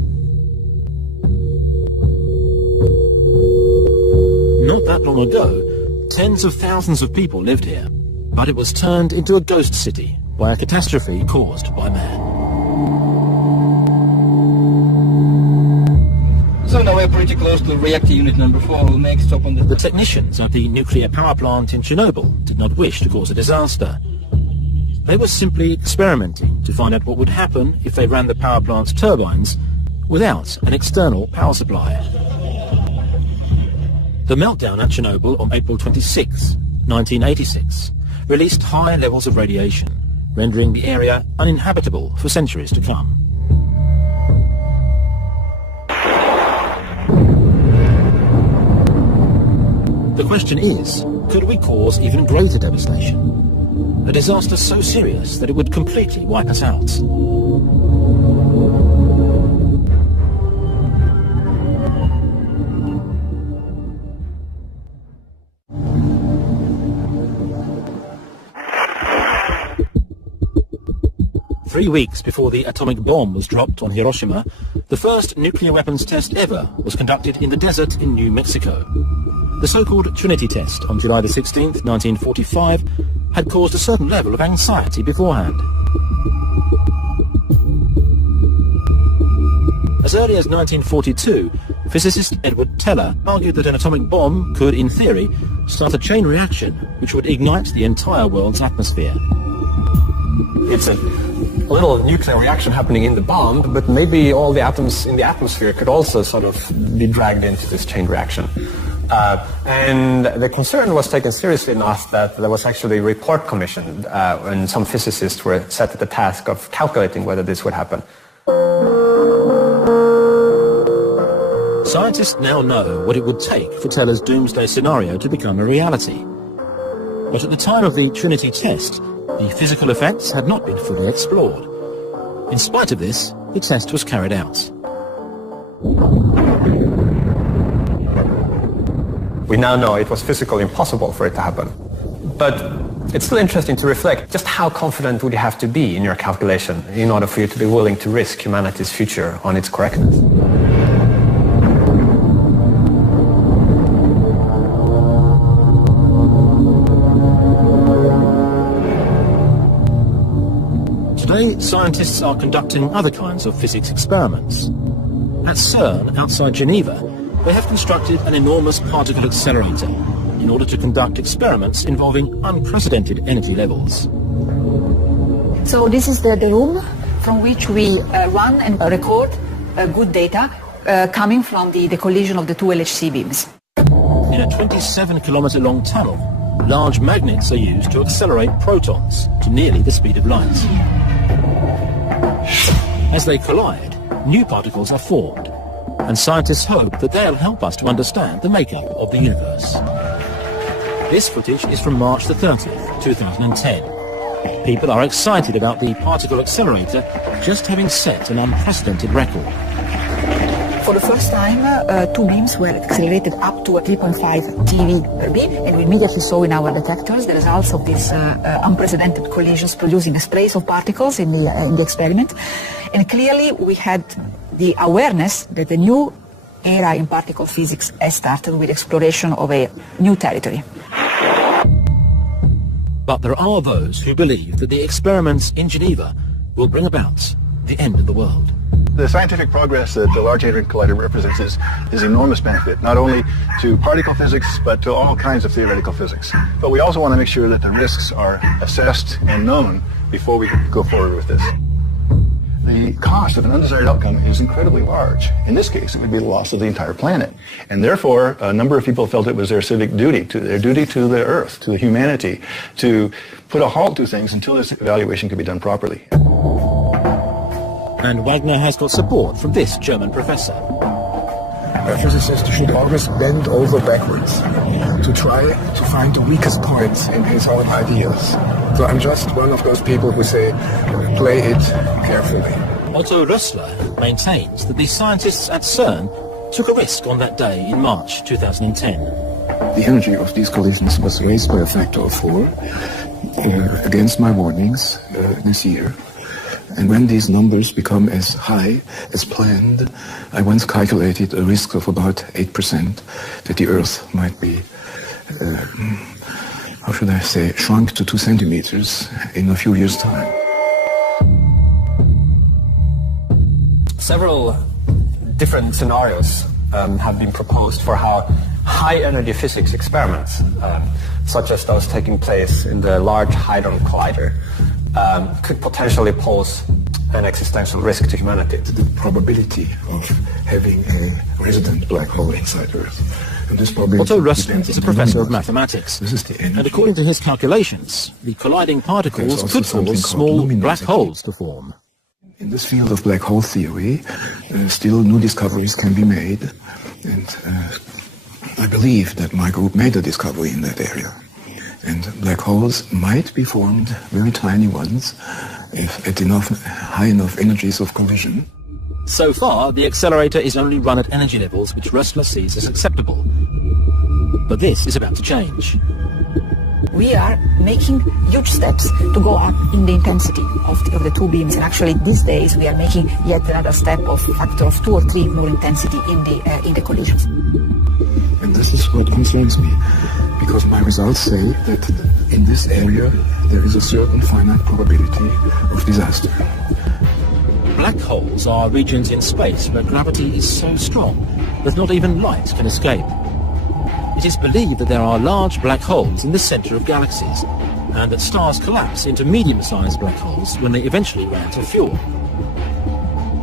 Not that long ago, tens of thousands of people lived here, but it was turned into a ghost city by a catastrophe caused by man. So now we're pretty close to reactor unit number 4. We'll make stop on The technicians at the nuclear power plant in Chernobyl did not wish to cause a disaster. They were simply experimenting to find out what would happen if they ran the power plant's turbines without an external power supply. The meltdown at Chernobyl on April 26, 1986, released high levels of radiation, rendering the area uninhabitable for centuries to come. The question is, could we cause even greater devastation? A disaster so serious that it would completely wipe us out. 3 weeks before the atomic bomb was dropped on Hiroshima, the first nuclear weapons test ever was conducted in the desert in New Mexico. The so-called Trinity test on July the 16th, 1945, had caused a certain level of anxiety beforehand. As early as 1942, physicist Edward Teller argued that an atomic bomb could, in theory, start a chain reaction which would ignite the entire world's atmosphere. It's a little nuclear reaction happening in the bomb, but maybe all the atoms in the atmosphere could also sort of be dragged into this chain reaction. And the concern was taken seriously enough that there was actually a report commissioned and some physicists were set to the task of calculating whether this would happen. Scientists now know what it would take for Teller's doomsday scenario to become a reality. But at the time of the Trinity test, the physical effects had not been fully explored. In spite of this, the test was carried out. We now know it was physically impossible for it to happen. But it's still interesting to reflect just how confident would you have to be in your calculation in order for you to be willing to risk humanity's future on its correctness. Today, scientists are conducting other kinds of physics experiments. At CERN, outside Geneva, they have constructed an enormous particle accelerator in order to conduct experiments involving unprecedented energy levels. So this is the room from which we run and record good data coming from the collision of the two LHC beams. In a 27-kilometer-long tunnel, large magnets are used to accelerate protons to nearly the speed of light. As they collide, new particles are formed, and scientists hope that they'll help us to understand the makeup of the universe. This footage is from March the 30th, 2010. People are excited about the particle accelerator just having set an unprecedented record. For the first time, two beams were accelerated up to a 3.5 TeV per beam, and we immediately saw in our detectors the results of these unprecedented collisions producing a sprays of particles in the experiment. And clearly we had the awareness that the new era in particle physics has started with exploration of a new territory. But there are those who believe that the experiments in Geneva will bring about the end of the world. The scientific progress that the Large Hadron Collider represents is enormous benefit, not only to particle physics, but to all kinds of theoretical physics. But we also want to make sure that the risks are assessed and known before we go forward with this. The cost of an undesired outcome is incredibly large. In this case, it would be the loss of the entire planet. And therefore, a number of people felt it was their civic duty, to the Earth, to humanity, to put a halt to things until this evaluation could be done properly. And Wagner has got support from this German professor. A physicist should always bend over backwards to try to find the weakest point in his own ideas. So I'm just one of those people who say, play it carefully. Otto Rössler maintains that the scientists at CERN took a risk on that day in March 2010. The energy of these collisions was raised by a factor of 4 against my warnings this year. And when these numbers become as high as planned, I once calculated a risk of about 8% that the Earth might be, shrunk to 2 centimeters in a few years' time. Several different scenarios have been proposed for how high-energy physics experiments, such as those taking place in the Large Hadron Collider, could potentially pose an existential risk to humanity. The probability of having a resident black hole inside Earth. And this Otto Rössler is a professor of mathematics, and according to his calculations, the colliding particles could cause small black holes to form. In this field of black hole theory, still new discoveries can be made, and I believe that my group made a discovery in that area. And black holes might be formed, very tiny ones, if at high enough energies of collision. So far, the accelerator is only run at energy levels which Rössler sees as acceptable. But this is about to change. We are making huge steps to go up in the intensity of the two beams. And actually, these days, we are making yet another step of a factor of 2 or 3 more intensity in the collisions. And this is what concerns me, because my results say that in this area there is a certain finite probability of disaster. Black holes are regions in space where gravity is so strong that not even light can escape. It is believed that there are large black holes in the center of galaxies, and that stars collapse into medium-sized black holes when they eventually run out of fuel.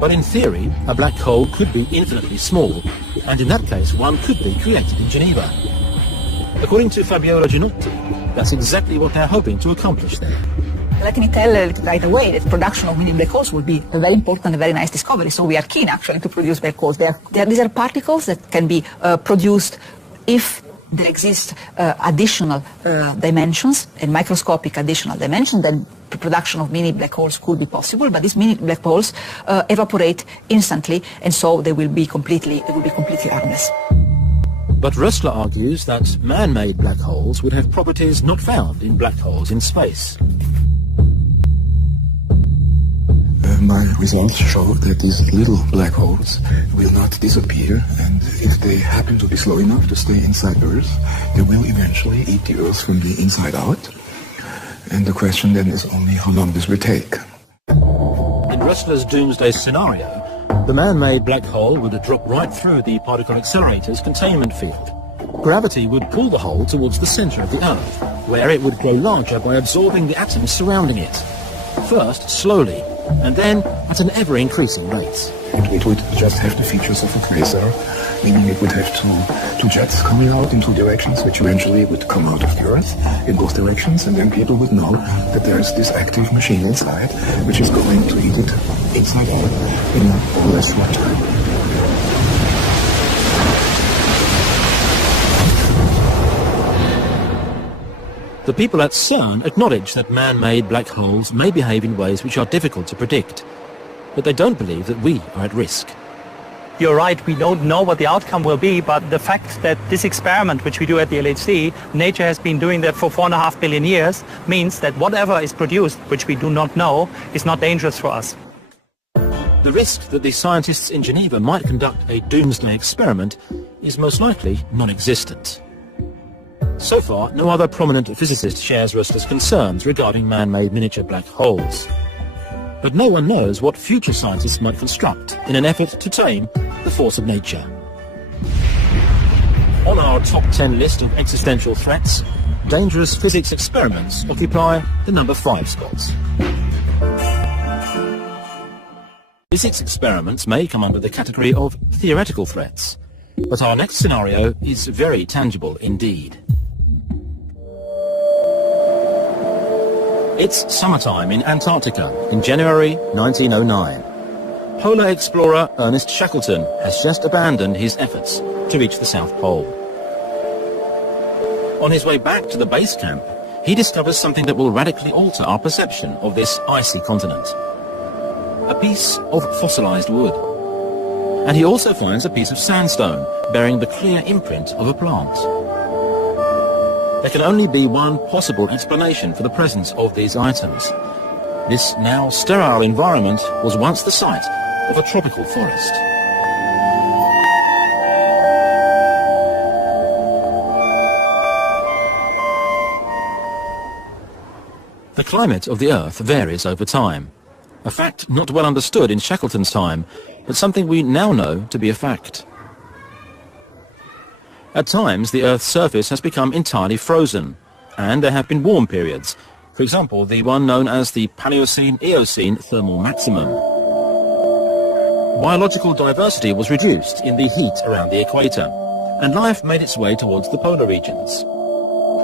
But in theory, a black hole could be infinitely small, and in that case one could be created in Geneva. According to Fabiola Ginotti, that's exactly what they're hoping to accomplish there. Let me tell right away that production of mini black holes will be a very important, a very nice discovery. So we are keen actually to produce black holes. These are particles that can be produced if there exist additional dimensions and microscopic additional dimensions. Then the production of mini black holes could be possible, but these mini black holes evaporate instantly, and so they will be completely harmless. But Rössler argues that man-made black holes would have properties not found in black holes in space. My results show that these little black holes will not disappear, and if they happen to be slow enough to stay inside Earth, they will eventually eat the Earth from the inside out. And the question then is only how long this will take. In Rössler's Doomsday scenario, the man-made black hole would drop right through the particle accelerator's containment field. Gravity would pull the hole towards the center of the Earth, where it would grow larger by absorbing the atoms surrounding it. First slowly, and then at an ever-increasing rate. It would just have the features of a quasar, meaning it would have two jets coming out in two directions, which eventually would come out of the Earth in both directions, and then people would know that there's this active machine inside, which is going to eat it inside out in a less short time. The people at CERN acknowledge that man-made black holes may behave in ways which are difficult to predict, but they don't believe that we are at risk. You're right, we don't know what the outcome will be, but the fact that this experiment, which we do at the LHC, nature has been doing that for 4.5 billion years, means that whatever is produced, which we do not know, is not dangerous for us. The risk that the scientists in Geneva might conduct a doomsday experiment is most likely non-existent. So far, no other prominent physicist shares Rösler's concerns regarding man-made miniature black holes. But no one knows what future scientists might construct in an effort to tame the force of nature. On our top 10 list of existential threats, dangerous physics experiments occupy the number 5 spots. Physics experiments may come under the category of theoretical threats, but our next scenario is very tangible indeed. It's summertime in Antarctica in January 1909. Polar explorer Ernest Shackleton has just abandoned his efforts to reach the South Pole. On his way back to the base camp, he discovers something that will radically alter our perception of this icy continent. A piece of fossilized wood. And he also finds a piece of sandstone bearing the clear imprint of a plant. There can only be one possible explanation for the presence of these items. This now sterile environment was once the site of a tropical forest. The climate of the Earth varies over time, a fact not well understood in Shackleton's time, but something we now know to be a fact. At times, the Earth's surface has become entirely frozen, and there have been warm periods, for example, the one known as the Paleocene-Eocene thermal maximum. Biological diversity was reduced in the heat around the equator, and life made its way towards the polar regions.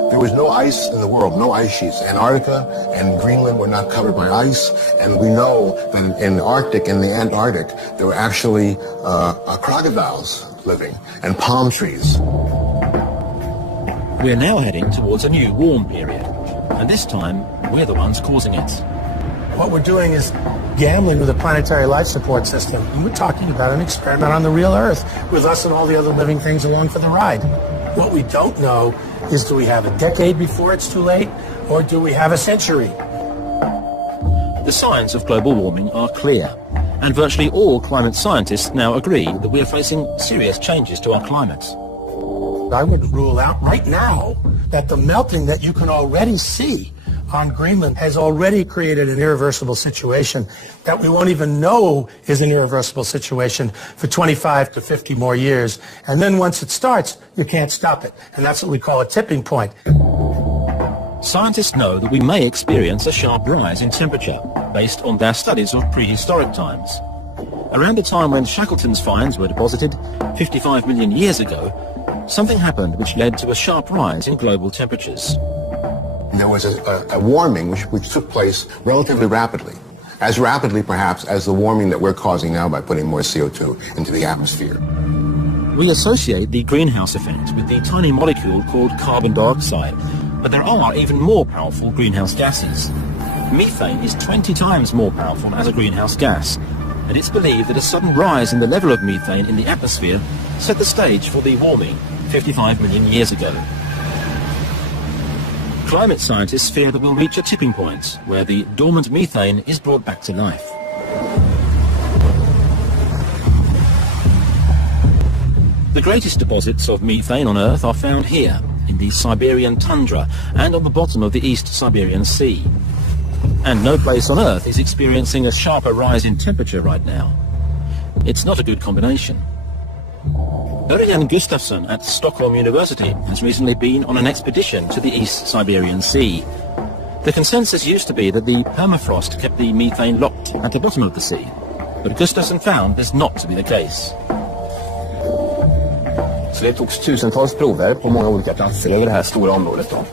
There was no ice in the world, no ice sheets. Antarctica and Greenland were not covered by ice, and we know that in the Arctic and the Antarctic, there were actually crocodiles living, and palm trees. We're now heading towards a new warm period, and this time we're the ones causing it. What we're doing is gambling with a planetary life support system. And we're talking about an experiment on the real Earth with us and all the other living things along for the ride. What we don't know is, do we have a decade before it's too late, or do we have a century? The signs of global warming are clear, and virtually all climate scientists now agree that we are facing serious changes to our climate. I would rule out right now that the melting that you can already see on Greenland has already created an irreversible situation that we won't even know is an irreversible situation for 25 to 50 more years. And then once it starts, you can't stop it. And that's what we call a tipping point. Scientists know that we may experience a sharp rise in temperature based on their studies of prehistoric times. Around the time when Shackleton's finds were deposited, 55 million years ago, something happened which led to a sharp rise in global temperatures. There was a warming which took place relatively rapidly, as rapidly perhaps as the warming that we're causing now by putting more CO2 into the atmosphere. We associate the greenhouse effect with the tiny molecule called carbon dioxide, but there are even more powerful greenhouse gases. Methane is 20 times more powerful as a greenhouse gas, and it's believed that a sudden rise in the level of methane in the atmosphere set the stage for the warming 55 million years ago. Climate scientists fear that we'll reach a tipping point where the dormant methane is brought back to life. The greatest deposits of methane on Earth are found here, in the Siberian tundra and on the bottom of the East Siberian Sea. And no place on Earth is experiencing a sharper rise in temperature right now. It's not a good combination. Örjan Gustafsson at Stockholm University has recently been on an expedition to the East Siberian Sea. The consensus used to be that the permafrost kept the methane locked at the bottom of the sea, but Gustafsson found this not to be the case. Så det togs tusentals prover på många olika platser över det här stora området då.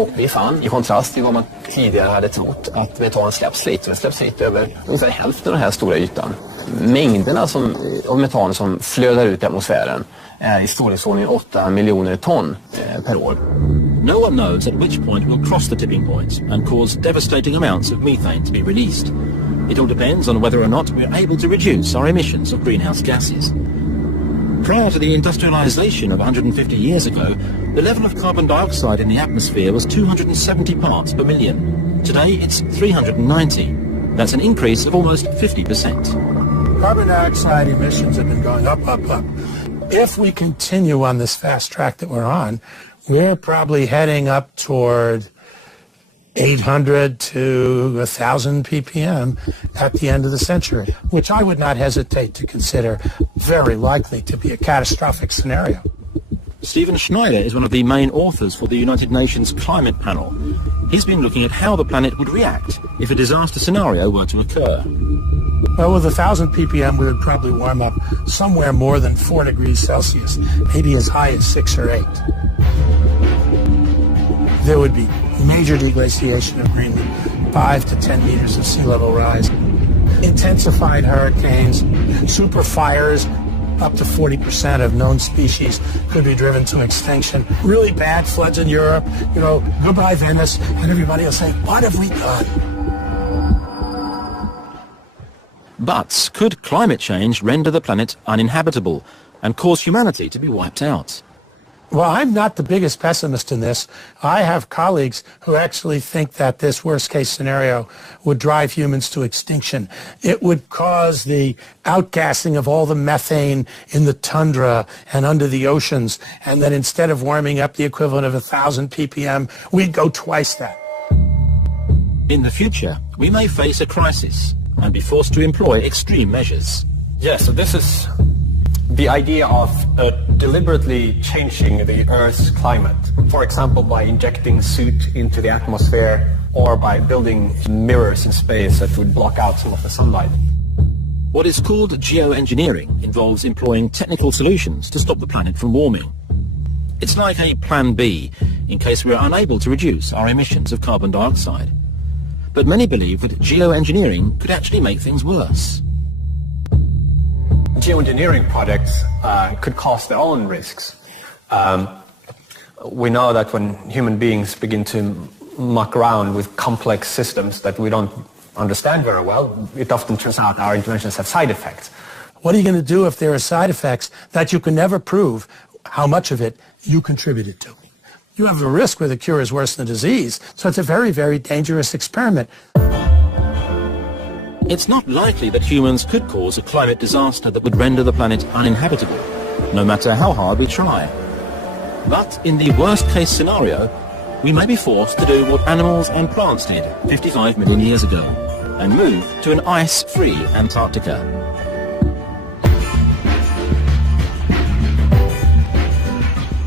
Och vi fann, i kontrast till vad man tidigare hade trott, att metan släpps hit. Det släpps hit över ungefär hälften av den här stora ytan. Mängderna av metan som flödar ut i atmosfären är i storleksordningen 8 miljoner ton per år. No one knows at which point we'll cross the tipping point and cause devastating amounts of methane to be released. It all depends on whether or not we're able to reduce our emissions of greenhouse gases. Prior to the industrialization of 150 years ago, the level of carbon dioxide in the atmosphere was 270 parts per million. Today it's 390. That's an increase of almost 50%. Carbon dioxide emissions have been going up. If we continue on this fast track that we're on, we're probably heading up toward 800 to 1,000 ppm at the end of the century, which I would not hesitate to consider very likely to be a catastrophic scenario. Stephen Schneider is one of the main authors for the United Nations Climate Panel. He's been looking at how the planet would react if a disaster scenario were to occur. Well, with 1,000 ppm, we would probably warm up somewhere more than 4 degrees Celsius, maybe as high as 6 or 8. There would be major deglaciation of Greenland, 5 to 10 meters of sea level rise, intensified hurricanes, super fires, up to 40% of known species could be driven to extinction, really bad floods in Europe, goodbye Venice, and everybody will say, what have we done? But could climate change render the planet uninhabitable and cause humanity to be wiped out? Well, I'm not the biggest pessimist in this. I have colleagues who actually think that this worst-case scenario would drive humans to extinction. It would cause the outgassing of all the methane in the tundra and under the oceans, and that instead of warming up the equivalent of 1,000 ppm, we'd go twice that. In the future, we may face a crisis and be forced to employ extreme measures. Yes, so this is the idea of deliberately changing the Earth's climate. For example, by injecting soot into the atmosphere or by building mirrors in space that would block out some of the sunlight. What is called geoengineering involves employing technical solutions to stop the planet from warming. It's like a plan B in case we are unable to reduce our emissions of carbon dioxide. But many believe that geoengineering could actually make things worse. Geoengineering projects could cause their own risks. We know that when human beings begin to muck around with complex systems that we don't understand very well, it often turns out our interventions have side effects. What are you going to do if there are side effects that you can never prove how much of it you contributed to? You have a risk where the cure is worse than the disease, so it's a very, very dangerous experiment. It's not likely that humans could cause a climate disaster that would render the planet uninhabitable, no matter how hard we try. But in the worst-case scenario, we may be forced to do what animals and plants did 55 million years ago, and move to an ice-free Antarctica.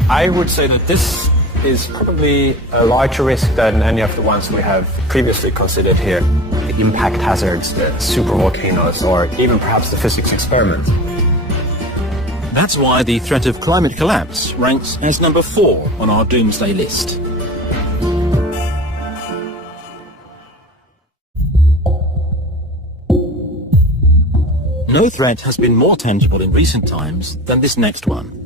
I would say that this is probably a larger risk than any of the ones we have previously considered here. The impact hazards, the supervolcanoes, or even perhaps the physics experiment. That's why the threat of climate collapse ranks as number 4 on our Doomsday list. No threat has been more tangible in recent times than this next one.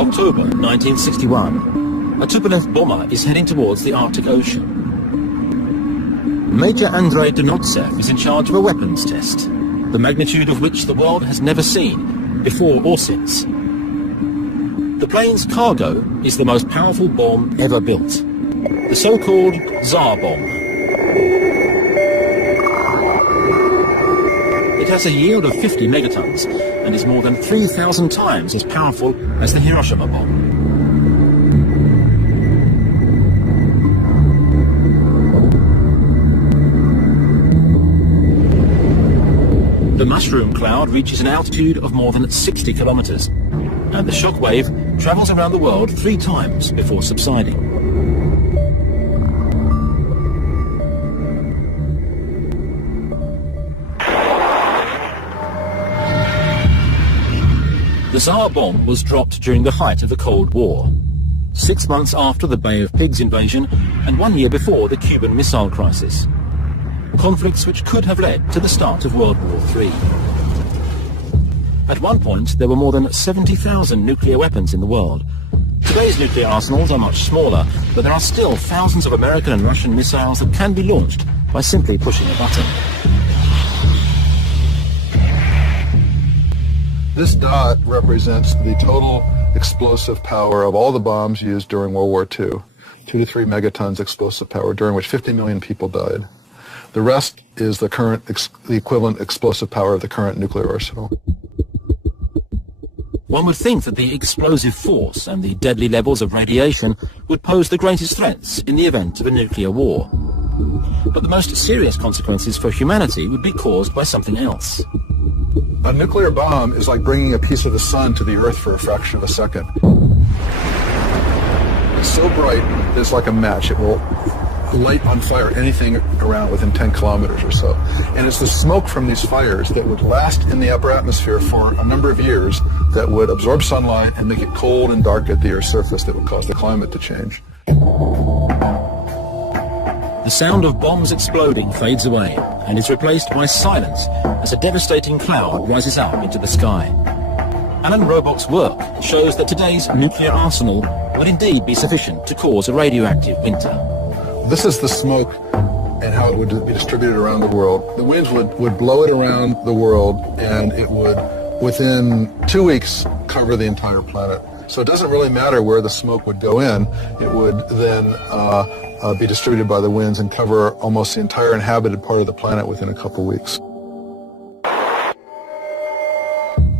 October 1961. A Tupolev bomber is heading towards the Arctic Ocean. Major Andrei Donotsev is in charge of a weapons test, the magnitude of which the world has never seen, before or since. The plane's cargo is the most powerful bomb ever built, the so-called Tsar bomb. It has a yield of 50 megatons and is more than 3,000 times as powerful as the Hiroshima bomb. The mushroom cloud reaches an altitude of more than 60 kilometers, and the shock wave travels around the world 3 times before subsiding. The Tsar bomb was dropped during the height of the Cold War, 6 months after the Bay of Pigs invasion and 1 year before the Cuban Missile Crisis. Conflicts which could have led to the start of World War III. At one point, there were more than 70,000 nuclear weapons in the world. Today's nuclear arsenals are much smaller, but there are still thousands of American and Russian missiles that can be launched by simply pushing a button. This dot represents the total explosive power of all the bombs used during World War II. 2 to 3 megatons explosive power, during which 50 million people died. The rest is the equivalent explosive power of the current nuclear arsenal. One would think that the explosive force and the deadly levels of radiation would pose the greatest threats in the event of a nuclear war. But the most serious consequences for humanity would be caused by something else. A nuclear bomb is like bringing a piece of the sun to the Earth for a fraction of a second. It's so bright that it's like a match. It will light on fire anything around within 10 kilometers or so. And it's the smoke from these fires that would last in the upper atmosphere for a number of years that would absorb sunlight and make it cold and dark at the Earth's surface that would cause the climate to change. The sound of bombs exploding fades away and is replaced by silence as a devastating cloud rises up into the sky. Alan Robock's work shows that today's nuclear arsenal would indeed be sufficient to cause a radioactive winter. This is the smoke and how it would be distributed around the world. The winds would blow it around the world, and it would, within 2 weeks, cover the entire planet. So it doesn't really matter where the smoke would go in. It would then be distributed by the winds and cover almost the entire inhabited part of the planet within a couple weeks.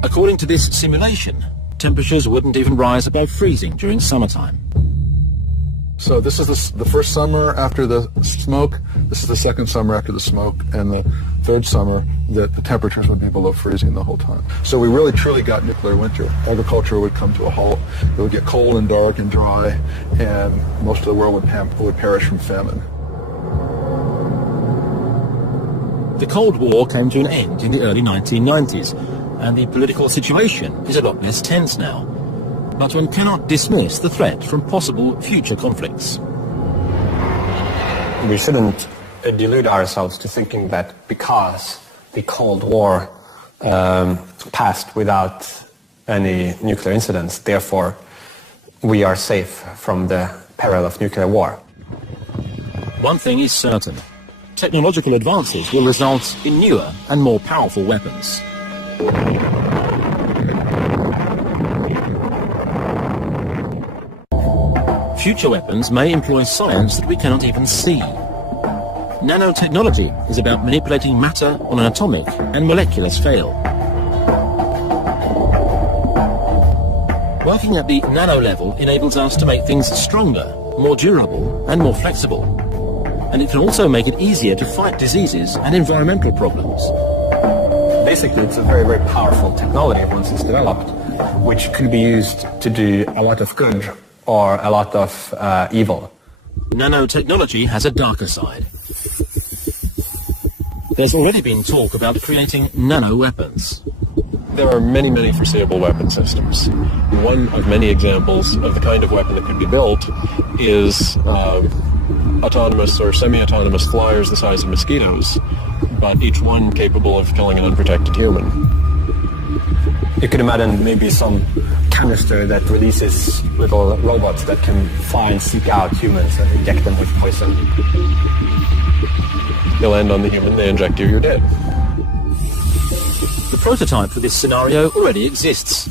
According to this simulation, temperatures wouldn't even rise above freezing during summertime. So this is the first summer after the smoke, this is the second summer after the smoke, and the third summer that the temperatures would be below freezing the whole time. So we really truly got nuclear winter. Agriculture would come to a halt, it would get cold and dark and dry, and most of the world would perish from famine. The Cold War came to an end in the early 1990s, and the political situation is a lot less tense now. But one cannot dismiss the threat from possible future conflicts. We shouldn't delude ourselves to thinking that because the Cold War passed without any nuclear incidents, therefore we are safe from the peril of nuclear war. One thing is certain. Technological advances will result in newer and more powerful weapons. Future weapons may employ science that we cannot even see. Nanotechnology is about manipulating matter on an atomic and molecular scale. Working at the nano level enables us to make things stronger, more durable, and more flexible. And it can also make it easier to fight diseases and environmental problems. Basically, it's a very, very powerful technology once it's developed, which could be used to do a lot of good or a lot of evil. Nanotechnology has a darker side. There's already been talk about creating nano-weapons. There are many, many foreseeable weapon systems. One of many examples of the kind of weapon that could be built is autonomous or semi-autonomous flyers the size of mosquitoes, but each one capable of killing an unprotected human. You could imagine maybe some canister that releases little robots that can fly and seek out humans and inject them with poison. You land on the human, they inject you, you're dead. The prototype for this scenario already exists.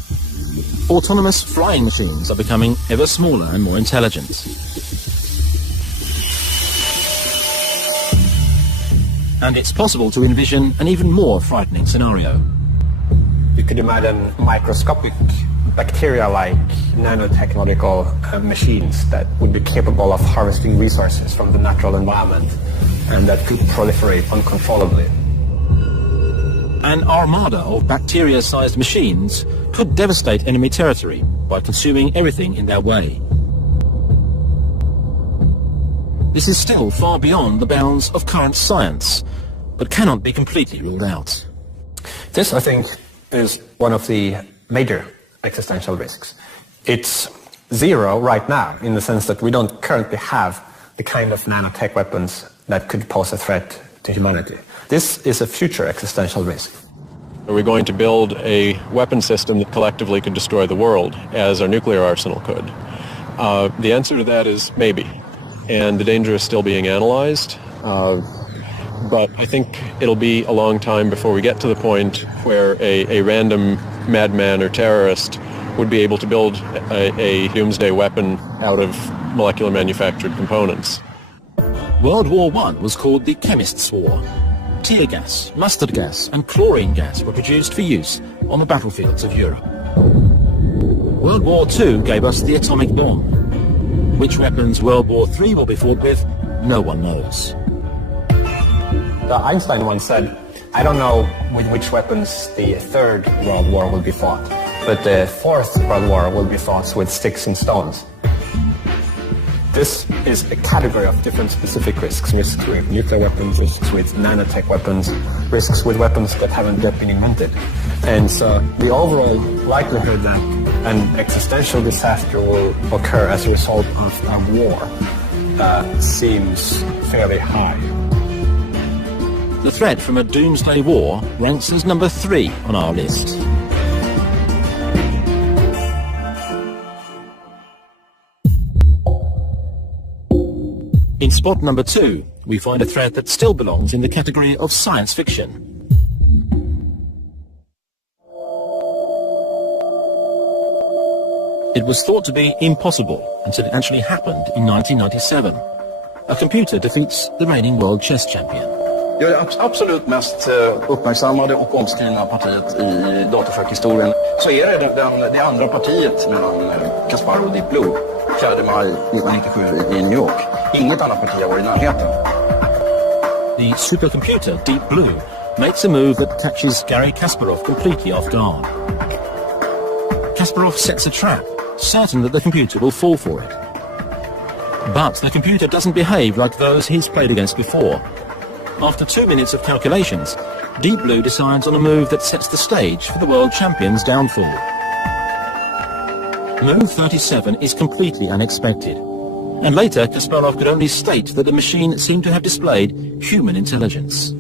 Autonomous flying machines are becoming ever smaller and more intelligent. And it's possible to envision an even more frightening scenario. You could imagine microscopic bacteria-like nanotechnological machines that would be capable of harvesting resources from the natural environment and that could proliferate uncontrollably. An armada of bacteria-sized machines could devastate enemy territory by consuming everything in their way. This is still far beyond the bounds of current science, but cannot be completely ruled out. This, I think, is one of the major existential risks. It's zero right now, in the sense that we don't currently have the kind of nanotech weapons that could pose a threat to humanity. This is a future existential risk. Are we going to build a weapon system that collectively could destroy the world, as our nuclear arsenal could? The answer to that is maybe. And the danger is still being analyzed. But I think it'll be a long time before we get to the point where a random madman or terrorist would be able to build a doomsday weapon out of molecular manufactured components. World War I was called the Chemists' War. Tear gas, mustard gas and chlorine gas were produced for use on the battlefields of Europe. World War II gave us the atomic bomb. Which weapons World War III will be fought with, no one knows. Einstein once said, I don't know with which weapons the Third World War will be fought, but the Fourth World War will be fought with sticks and stones. This is a category of different specific risks. Risks with nuclear weapons, risks with nanotech weapons, risks with weapons that haven't yet been invented. And so the overall likelihood that an existential disaster will occur as a result of a war seems fairly high. The threat from a doomsday war ranks as number 3 on our list. In spot number 2, we find a threat that still belongs in the category of science fiction. It was thought to be impossible until it actually happened in 1997. A computer defeats the reigning world chess champion. Jag är det absolut mest uppmärksammade och omskrivna partiet i dataschackhistorien. Så är det andra partiet mellan Kasparov och Deep Blue 4 maj 1997 i New York. Inget annat parti har varit i närheten. The supercomputer Deep Blue makes a move that catches Garry Kasparov completely off guard. Kasparov sets a trap, certain that the computer will fall for it. But the computer doesn't behave like those he's played against before. After 2 minutes of calculations, Deep Blue decides on a move that sets the stage for the world champion's downfall. Move 37 is completely unexpected, and later Kasparov could only state that the machine seemed to have displayed human intelligence.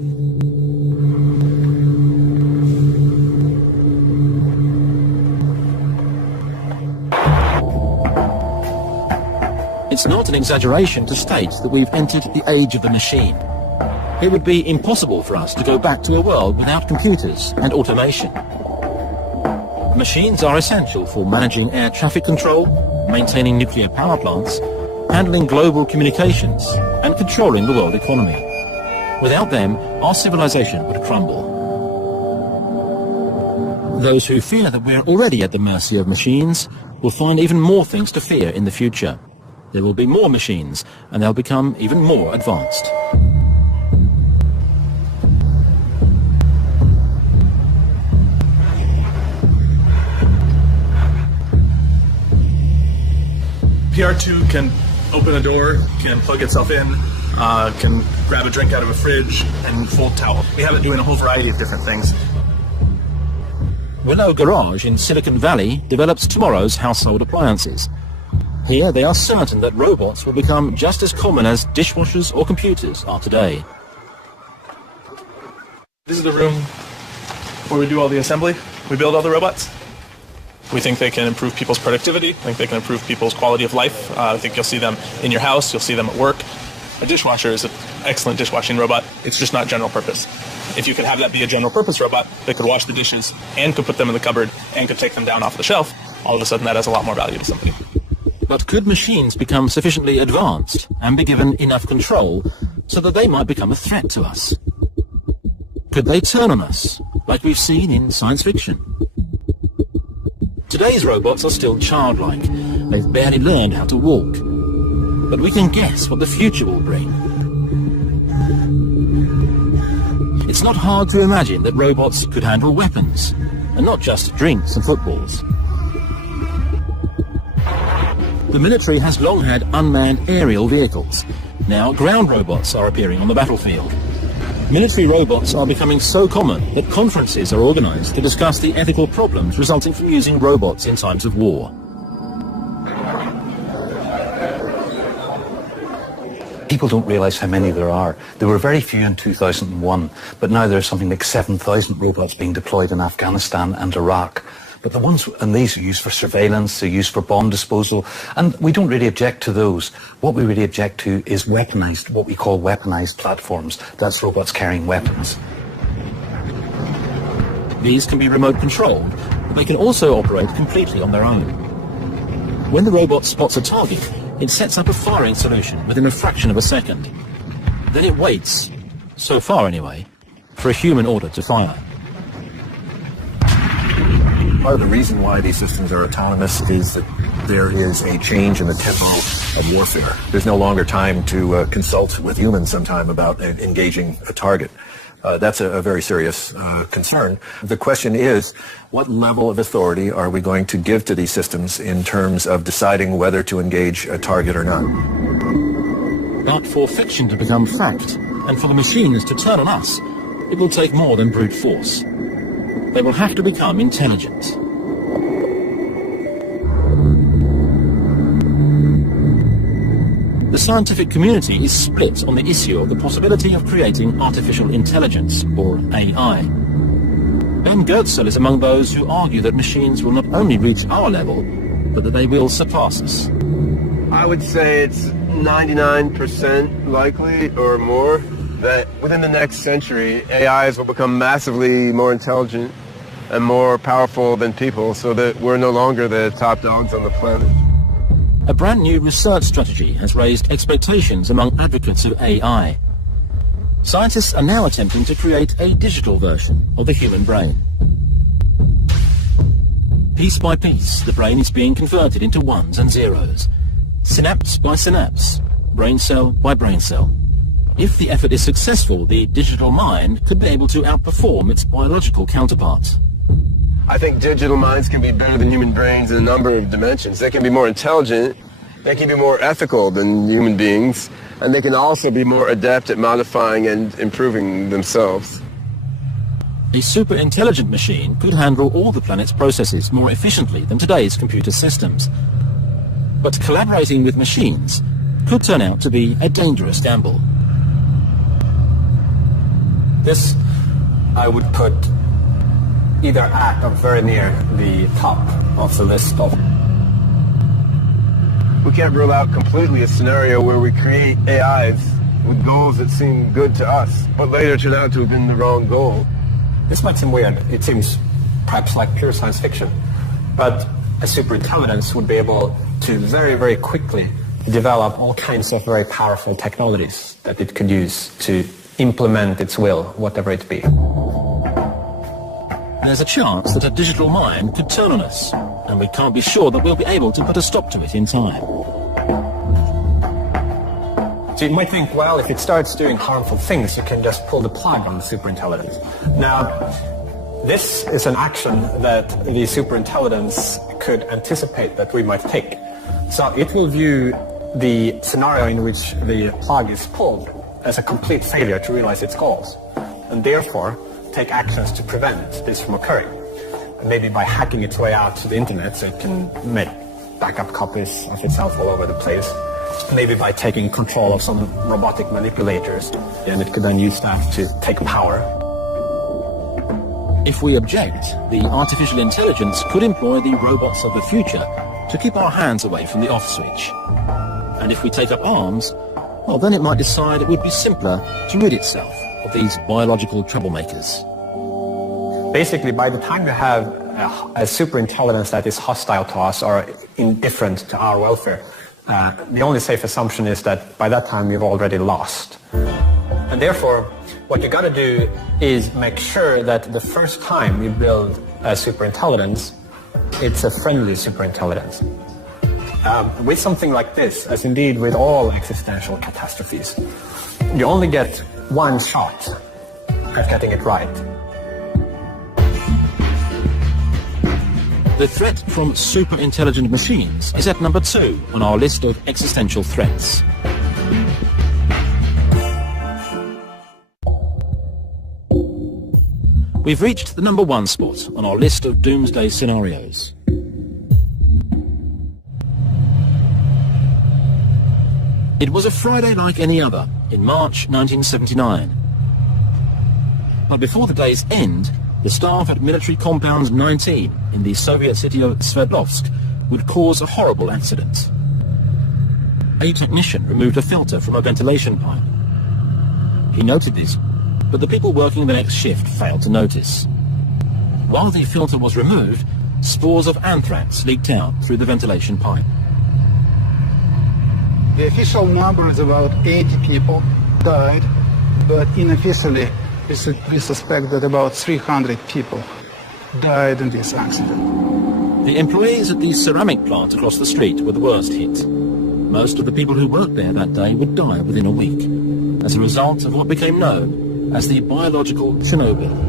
It's not an exaggeration to state that we've entered the age of the machine. It would be impossible for us to go back to a world without computers and automation. Machines are essential for managing air traffic control, maintaining nuclear power plants, handling global communications, and controlling the world economy. Without them, our civilization would crumble. Those who fear that we're already at the mercy of machines will find even more things to fear in the future. There will be more machines, and they'll become even more advanced. PR2 can open a door, can plug itself in, can grab a drink out of a fridge, and fold towel. We have it doing a whole variety of different things. Willow Garage in Silicon Valley develops tomorrow's household appliances. Here they are certain that robots will become just as common as dishwashers or computers are today. This is the room where we do all the assembly. We build all the robots. We think they can improve people's productivity. I think they can improve people's quality of life. I think you'll see them in your house. You'll see them at work. A dishwasher is an excellent dishwashing robot. It's just not general purpose. If you could have that be a general purpose robot that could wash the dishes and could put them in the cupboard and could take them down off the shelf, all of a sudden that has a lot more value to somebody. But could machines become sufficiently advanced and be given enough control so that they might become a threat to us? Could they turn on us, like we've seen in science fiction? Today's robots are still childlike. They've barely learned how to walk. But we can guess what the future will bring. It's not hard to imagine that robots could handle weapons, and not just drinks and footballs. The military has long had unmanned aerial vehicles. Now ground robots are appearing on the battlefield. Military robots are becoming so common that conferences are organized to discuss the ethical problems resulting from using robots in times of war. People don't realize how many there are. There were very few in 2001, but now there's something like 7,000 robots being deployed in Afghanistan and Iraq. But the ones, and these are used for surveillance, they're used for bomb disposal, and we don't really object to those. What we really object to is weaponized, what we call weaponized platforms. That's robots carrying weapons. These can be remote controlled, but they can also operate completely on their own. When the robot spots a target, it sets up a firing solution within a fraction of a second. Then it waits, so far anyway, for a human order to fire. Part of the reason why these systems are autonomous is that there is a change in the tempo of warfare. There's no longer time to consult with humans sometime about engaging a target. That's a very serious concern. The question is, what level of authority are we going to give to these systems in terms of deciding whether to engage a target or not? But for fiction to become fact, and for the machines to turn on us, it will take more than brute force. They will have to become intelligent. The scientific community is split on the issue of the possibility of creating artificial intelligence, or AI. Ben Goetzel is among those who argue that machines will not only reach our level, but that they will surpass us. I would say it's 99% likely or more that within the next century, AIs will become massively more intelligent and more powerful than people, so that we're no longer the top dogs on the planet. A brand new research strategy has raised expectations among advocates of AI. Scientists are now attempting to create a digital version of the human brain. Piece by piece, the brain is being converted into ones and zeros, synapse by synapse, brain cell by brain cell. If the effort is successful, the digital mind could be able to outperform its biological counterparts. I think digital minds can be better than human brains in a number of dimensions. They can be more intelligent, they can be more ethical than human beings, and they can also be more adept at modifying and improving themselves. A super intelligent machine could handle all the planet's processes more efficiently than today's computer systems. But collaborating with machines could turn out to be a dangerous gamble. This I would put either at or very near the top of the list of. We can't rule out completely a scenario where we create AIs with goals that seem good to us, but later turn out to have been the wrong goal. This might seem weird. It seems perhaps like pure science fiction. But a superintelligence would be able to very, very quickly develop all kinds of very powerful technologies that it could use to implement its will, whatever it be. There's a chance that a digital mind could turn on us, and we can't be sure that we'll be able to put a stop to it in time. So you might think, well, if it starts doing harmful things, you can just pull the plug on the superintelligence. Now, this is an action that the superintelligence could anticipate that we might take. So it will view the scenario in which the plug is pulled as a complete failure to realize its goals, and therefore take actions to prevent this from occurring. Maybe by hacking its way out to the internet so it can make backup copies of itself all over the place. Maybe by taking control of some robotic manipulators, and it could then use that to take power. If we object, the artificial intelligence could employ the robots of the future to keep our hands away from the off switch. And if we take up arms, well, then it might decide it would be simpler to rid itself of these biological troublemakers. Basically, by the time you have a superintelligence that is hostile to us or indifferent to our welfare, the only safe assumption is that by that time you've already lost. And therefore, what you got to do is make sure that the first time you build a superintelligence, it's a friendly superintelligence. With something like this, as indeed with all existential catastrophes, you only get one shot at getting it right. The threat from super-intelligent machines is at number 2 on our list of existential threats. We've reached the number 1 spot on our list of doomsday scenarios. It was a Friday like any other in March 1979. But before the day's end, the staff at Military Compound 19 in the Soviet city of Sverdlovsk would cause a horrible accident. A technician removed a filter from a ventilation pipe. He noted this, but the people working the next shift failed to notice. While the filter was removed, spores of anthrax leaked out through the ventilation pipe. The official number is about 80 people died, but unofficially we suspect that about 300 people died in this accident. The employees at the ceramic plant across the street were the worst hit. Most of the people who worked there that day would die within a week, as a result of what became known as the biological Chernobyl.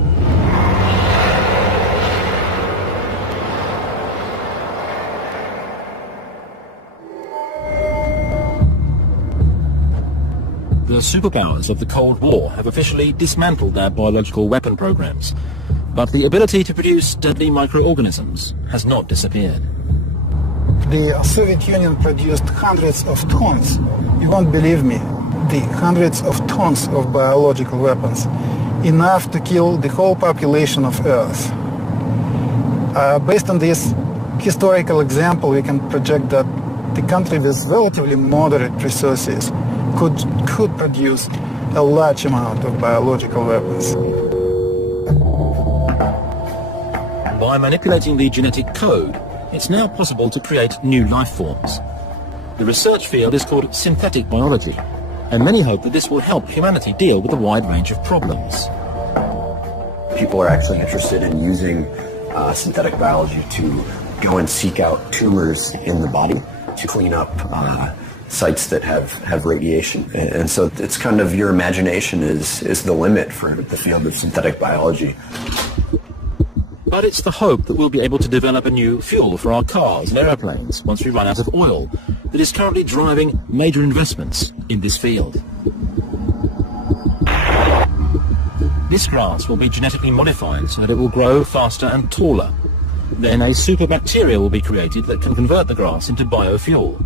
The superpowers of the Cold War have officially dismantled their biological weapon programs, but the ability to produce deadly microorganisms has not disappeared. The Soviet Union produced hundreds of tons, you won't believe me, the hundreds of tons of biological weapons, enough to kill the whole population of Earth. Based on this historical example, we can project that the country with relatively moderate resources could produce a large amount of biological weapons. By manipulating the genetic code, it's now possible to create new life forms. The research field is called synthetic biology, and many hope that this will help humanity deal with a wide range of problems. People are actually interested in using synthetic biology to go and seek out tumors in the body to clean up sites that have radiation. And so it's kind of your imagination is the limit for the field of synthetic biology. But it's the hope that we'll be able to develop a new fuel for our cars and aeroplanes once we run out of oil that is currently driving major investments in this field. This grass will be genetically modified so that it will grow faster and taller. Then a super bacteria will be created that can convert the grass into biofuel.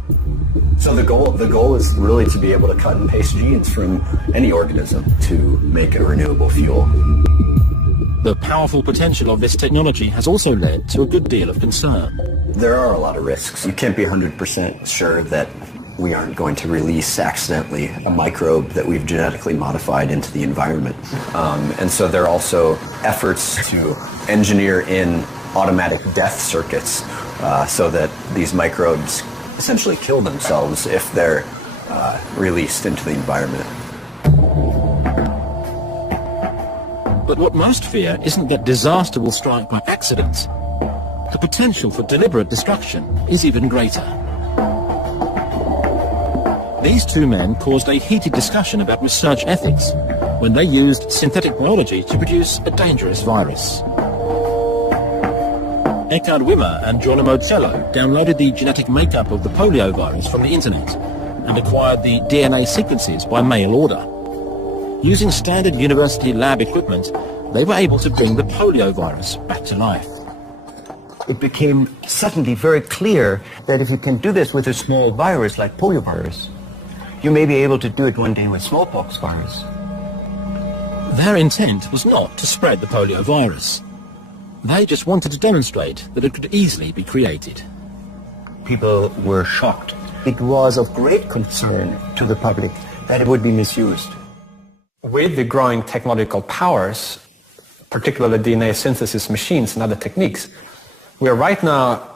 So the goal is really to be able to cut and paste genes from any organism to make a renewable fuel. The powerful potential of this technology has also led to a good deal of concern. There are a lot of risks. You can't be 100% sure that we aren't going to release accidentally a microbe that we've genetically modified into the environment. And so there are also efforts to engineer in automatic death circuits so that these microbes essentially kill themselves if they're released into the environment. But what most fear isn't that disaster will strike by accident. The potential for deliberate destruction is even greater. These two men caused a heated discussion about research ethics when they used synthetic biology to produce a dangerous virus. Eckhard Wimmer and Geronimo Cello downloaded the genetic makeup of the polio virus from the internet and acquired the DNA sequences by mail order. Using standard university lab equipment, they were able to bring the polio virus back to life. It became suddenly very clear that if you can do this with a small virus like poliovirus, you may be able to do it one day with smallpox virus. Their intent was not to spread the polio virus. They just wanted to demonstrate that it could easily be created. People were shocked. It was of great concern to the public that it would be misused. With the growing technological powers, particularly DNA synthesis machines and other techniques, we are right now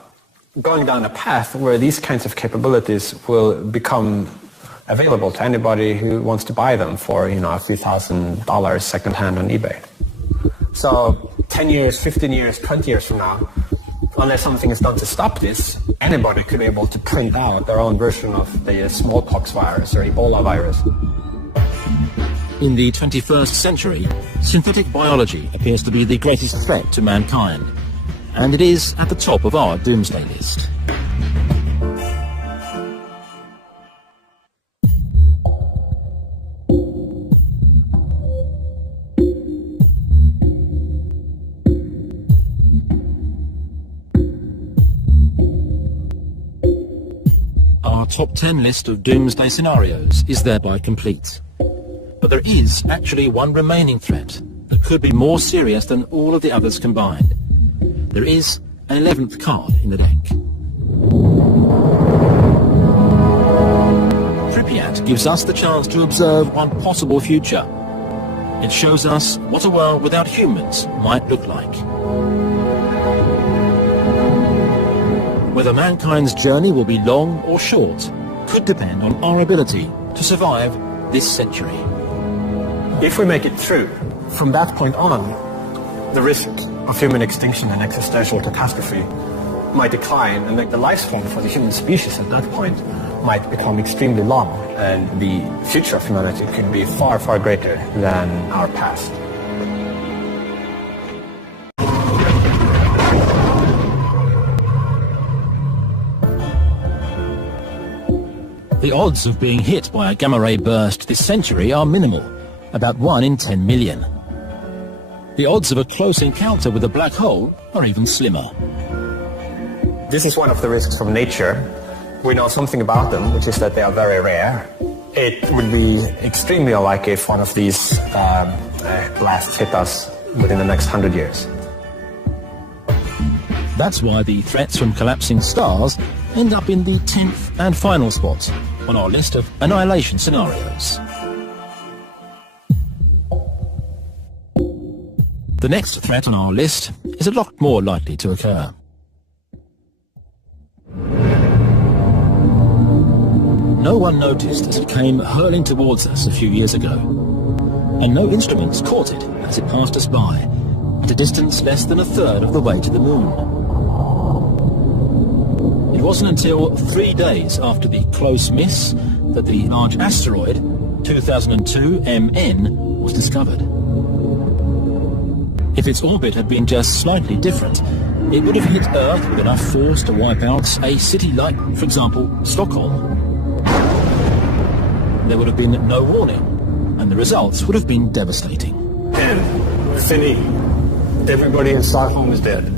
going down a path where these kinds of capabilities will become available to anybody who wants to buy them for, a few $1,000 secondhand on eBay. So 10 years, 15 years, 20 years from now, unless something is done to stop this, anybody could be able to print out their own version of the smallpox virus or Ebola virus. In the 21st century, synthetic biology appears to be the greatest threat to mankind, and it is at the top of our Doomsday list. Our top 10 list of Doomsday scenarios is thereby complete. But there is actually one remaining threat that could be more serious than all of the others combined. There is an 11th card in the deck. Pripyat gives us the chance to observe one possible future. It shows us what a world without humans might look like. Whether mankind's journey will be long or short could depend on our ability to survive this century. If we make it through, from that point on, the risk of human extinction and existential catastrophe might decline, and the lifespan for the human species at that point might become extremely long, and the future of humanity could be far, far greater than our past. The odds of being hit by a gamma-ray burst this century are minimal, about 1 in 10 million. The odds of a close encounter with a black hole are even slimmer. This is one of the risks from nature. We know something about them, which is that they are very rare. It would be extremely unlikely if one of these blasts hit us within the next 100 years. That's why the threats from collapsing stars end up in the 10th and final spot on our list of annihilation scenarios. The next threat on our list is a lot more likely to occur. No one noticed as it came hurling towards us a few years ago, and no instruments caught it as it passed us by, at a distance less than a third of the way to the moon. It wasn't until 3 days after the close miss that the large asteroid 2002 MN was discovered. If its orbit had been just slightly different, it would have hit Earth with enough force to wipe out a city like, for example, Stockholm. There would have been no warning, and the results would have been devastating. And Finny, everybody in Stockholm is dead.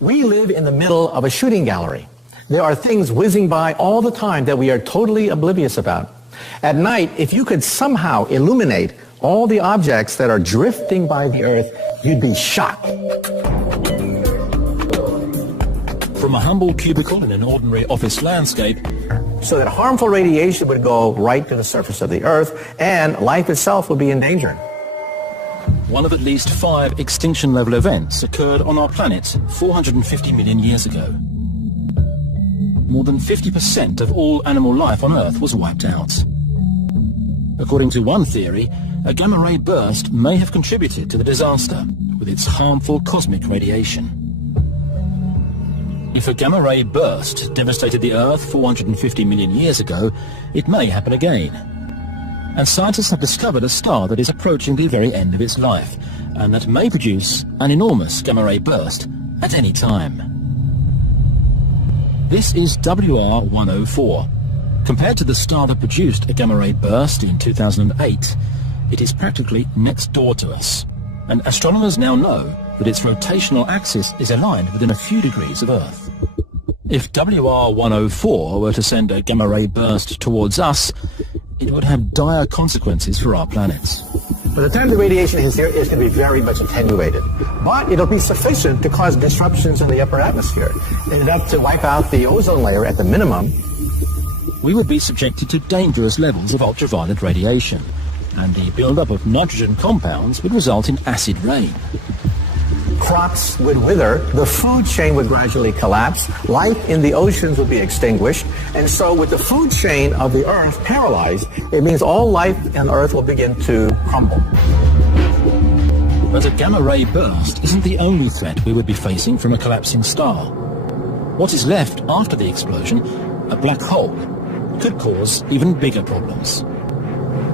We live in the middle of a shooting gallery. There are things whizzing by all the time that we are totally oblivious about. At night, if you could somehow illuminate all the objects that are drifting by the Earth, you'd be shocked. From a humble cubicle in an ordinary office landscape, so that harmful radiation would go right to the surface of the Earth, and life itself would be in danger. One of at least 5 extinction-level events occurred on our planet 450 million years ago. More than 50% of all animal life on Earth was wiped out. According to one theory, a gamma-ray burst may have contributed to the disaster with its harmful cosmic radiation. If a gamma-ray burst devastated the Earth 450 million years ago, it may happen again. And scientists have discovered a star that is approaching the very end of its life, and that may produce an enormous gamma-ray burst at any time. This is WR104. Compared to the star that produced a gamma-ray burst in 2008, it is practically next door to us. And astronomers now know that its rotational axis is aligned within a few degrees of Earth. If WR104 were to send a gamma-ray burst towards us, it would have dire consequences for our planet. By the time the radiation hits here, it's going to be very much attenuated. But it'll be sufficient to cause disruptions in the upper atmosphere, enough to wipe out the ozone layer at the minimum. We would be subjected to dangerous levels of ultraviolet radiation, and the build-up of nitrogen compounds would result in acid rain. Crops would wither, the food chain would gradually collapse, life in the oceans would be extinguished, and so with the food chain of the Earth paralyzed, it means all life on Earth will begin to crumble. But a gamma-ray burst isn't the only threat we would be facing from a collapsing star. What is left after the explosion, a black hole, could cause even bigger problems.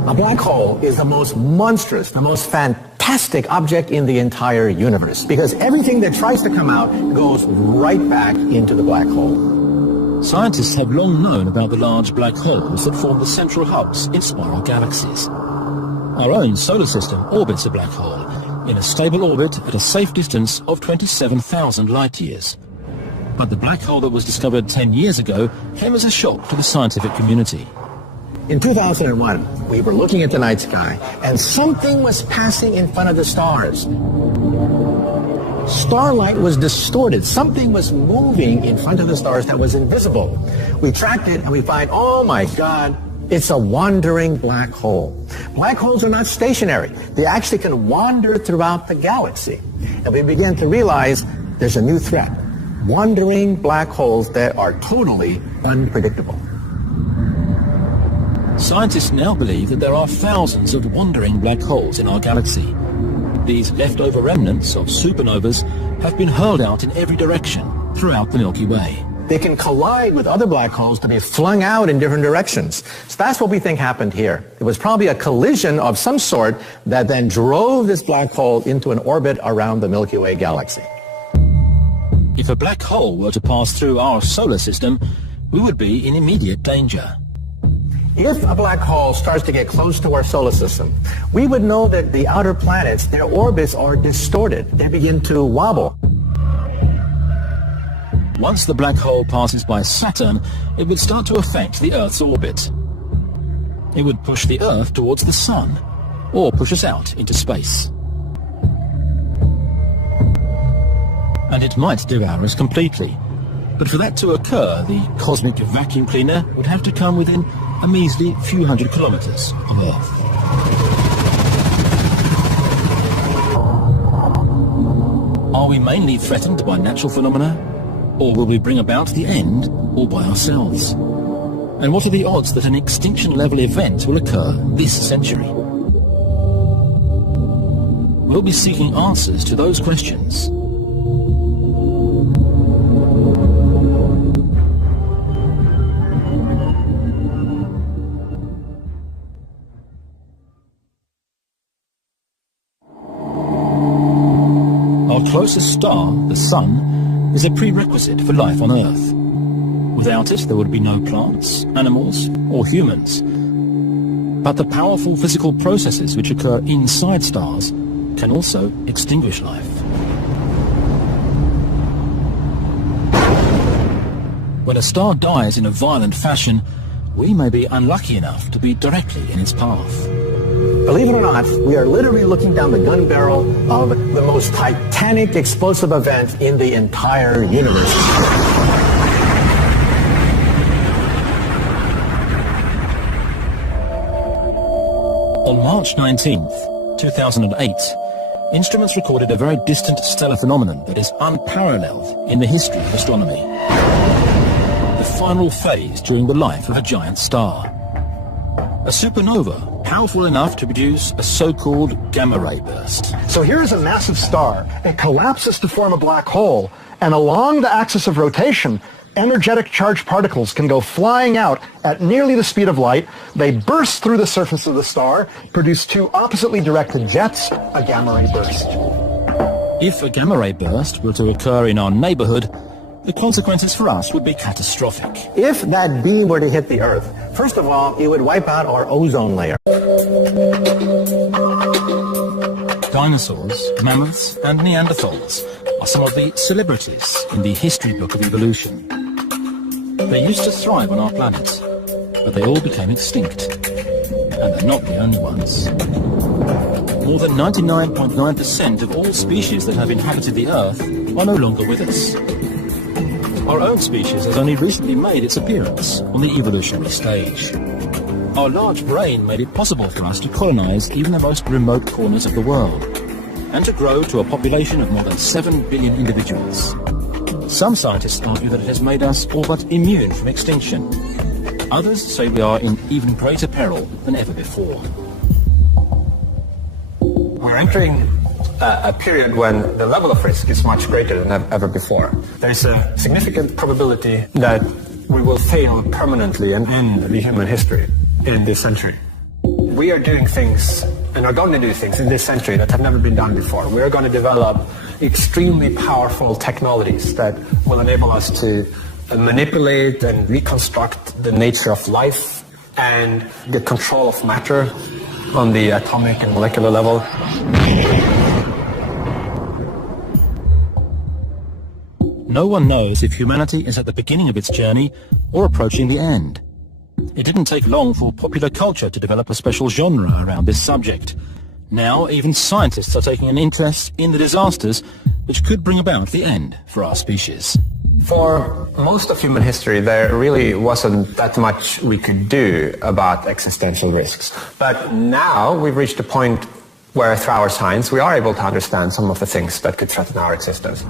A black hole is the most monstrous, the most fantastic object in the entire universe, because everything that tries to come out goes right back into the black hole. Scientists have long known about the large black holes that form the central hubs in spiral galaxies. Our own solar system orbits a black hole in a stable orbit at a safe distance of 27,000 light-years. But the black hole that was discovered 10 years ago came as a shock to the scientific community. In 2001, we were looking at the night sky, and something was passing in front of the stars. Starlight was distorted. Something was moving in front of the stars that was invisible. We tracked it, and we find, oh my God, it's a wandering black hole. Black holes are not stationary. They actually can wander throughout the galaxy. And we began to realize there's a new threat. Wandering black holes that are totally unpredictable. Scientists now believe that there are thousands of wandering black holes in our galaxy. These leftover remnants of supernovas have been hurled out in every direction throughout the Milky Way. They can collide with other black holes to be flung out in different directions. So that's what we think happened here. It was probably a collision of some sort that then drove this black hole into an orbit around the Milky Way galaxy. If a black hole were to pass through our solar system, we would be in immediate danger. If a black hole starts to get close to our solar system, we would know that the outer planets, their orbits are distorted. They begin to wobble. Once the black hole passes by Saturn, it would start to affect the Earth's orbit. It would push the Earth towards the Sun, or push us out into space. And it might devour us completely. But for that to occur, the cosmic vacuum cleaner would have to come within a measly few hundred kilometers of Earth. Are we mainly threatened by natural phenomena? Or will we bring about the end all by ourselves? And what are the odds that an extinction-level event will occur this century? We'll be seeking answers to those questions. Our closest star, the Sun, is a prerequisite for life on Earth. Without it, there would be no plants, animals, or humans. But the powerful physical processes which occur inside stars can also extinguish life. When a star dies in a violent fashion, we may be unlucky enough to be directly in its path. Believe it or not, we are literally looking down the gun barrel of the most titanic explosive event in the entire universe. On March 19th, 2008, instruments recorded a very distant stellar phenomenon that is unparalleled in the history of astronomy. The final phase during the life of a giant star. A supernova, powerful enough to produce a so-called gamma-ray burst. So here is a massive star. It collapses to form a black hole, and along the axis of rotation, energetic charged particles can go flying out at nearly the speed of light. They burst through the surface of the star, produce two oppositely directed jets, a gamma-ray burst. If a gamma-ray burst were to occur in our neighborhood, the consequences for us would be catastrophic. If that beam were to hit the Earth, first of all, it would wipe out our ozone layer. Dinosaurs, mammoths, and Neanderthals are some of the celebrities in the history book of evolution. They used to thrive on our planet, but they all became extinct. And they're not the only ones. More than 99.9% of all species that have inhabited the Earth are no longer with us. Our own species has only recently made its appearance on the evolutionary stage. Our large brain made it possible for us to colonize even the most remote corners of the world, and to grow to a population of more than 7 billion individuals. Some scientists argue that it has made us all but immune from extinction. Others say we are in even greater peril than ever before. We're entering a period when the level of risk is much greater than ever before. There's a significant probability that we will fail permanently and end the human history in this century. we are doing things and are going to do things in this century that have never been done before. We are going to develop extremely powerful technologies that will enable us to manipulate and reconstruct the nature of life and get control of matter on the atomic and molecular level. No one knows if humanity is at the beginning of its journey or approaching the end. It didn't take long for popular culture to develop a special genre around this subject. Now, even scientists are taking an interest in the disasters which could bring about the end for our species. For most of human history, there really wasn't that much we could do about existential risks. But now we've reached a point where, through our science, we are able to understand some of the things that could threaten our existence.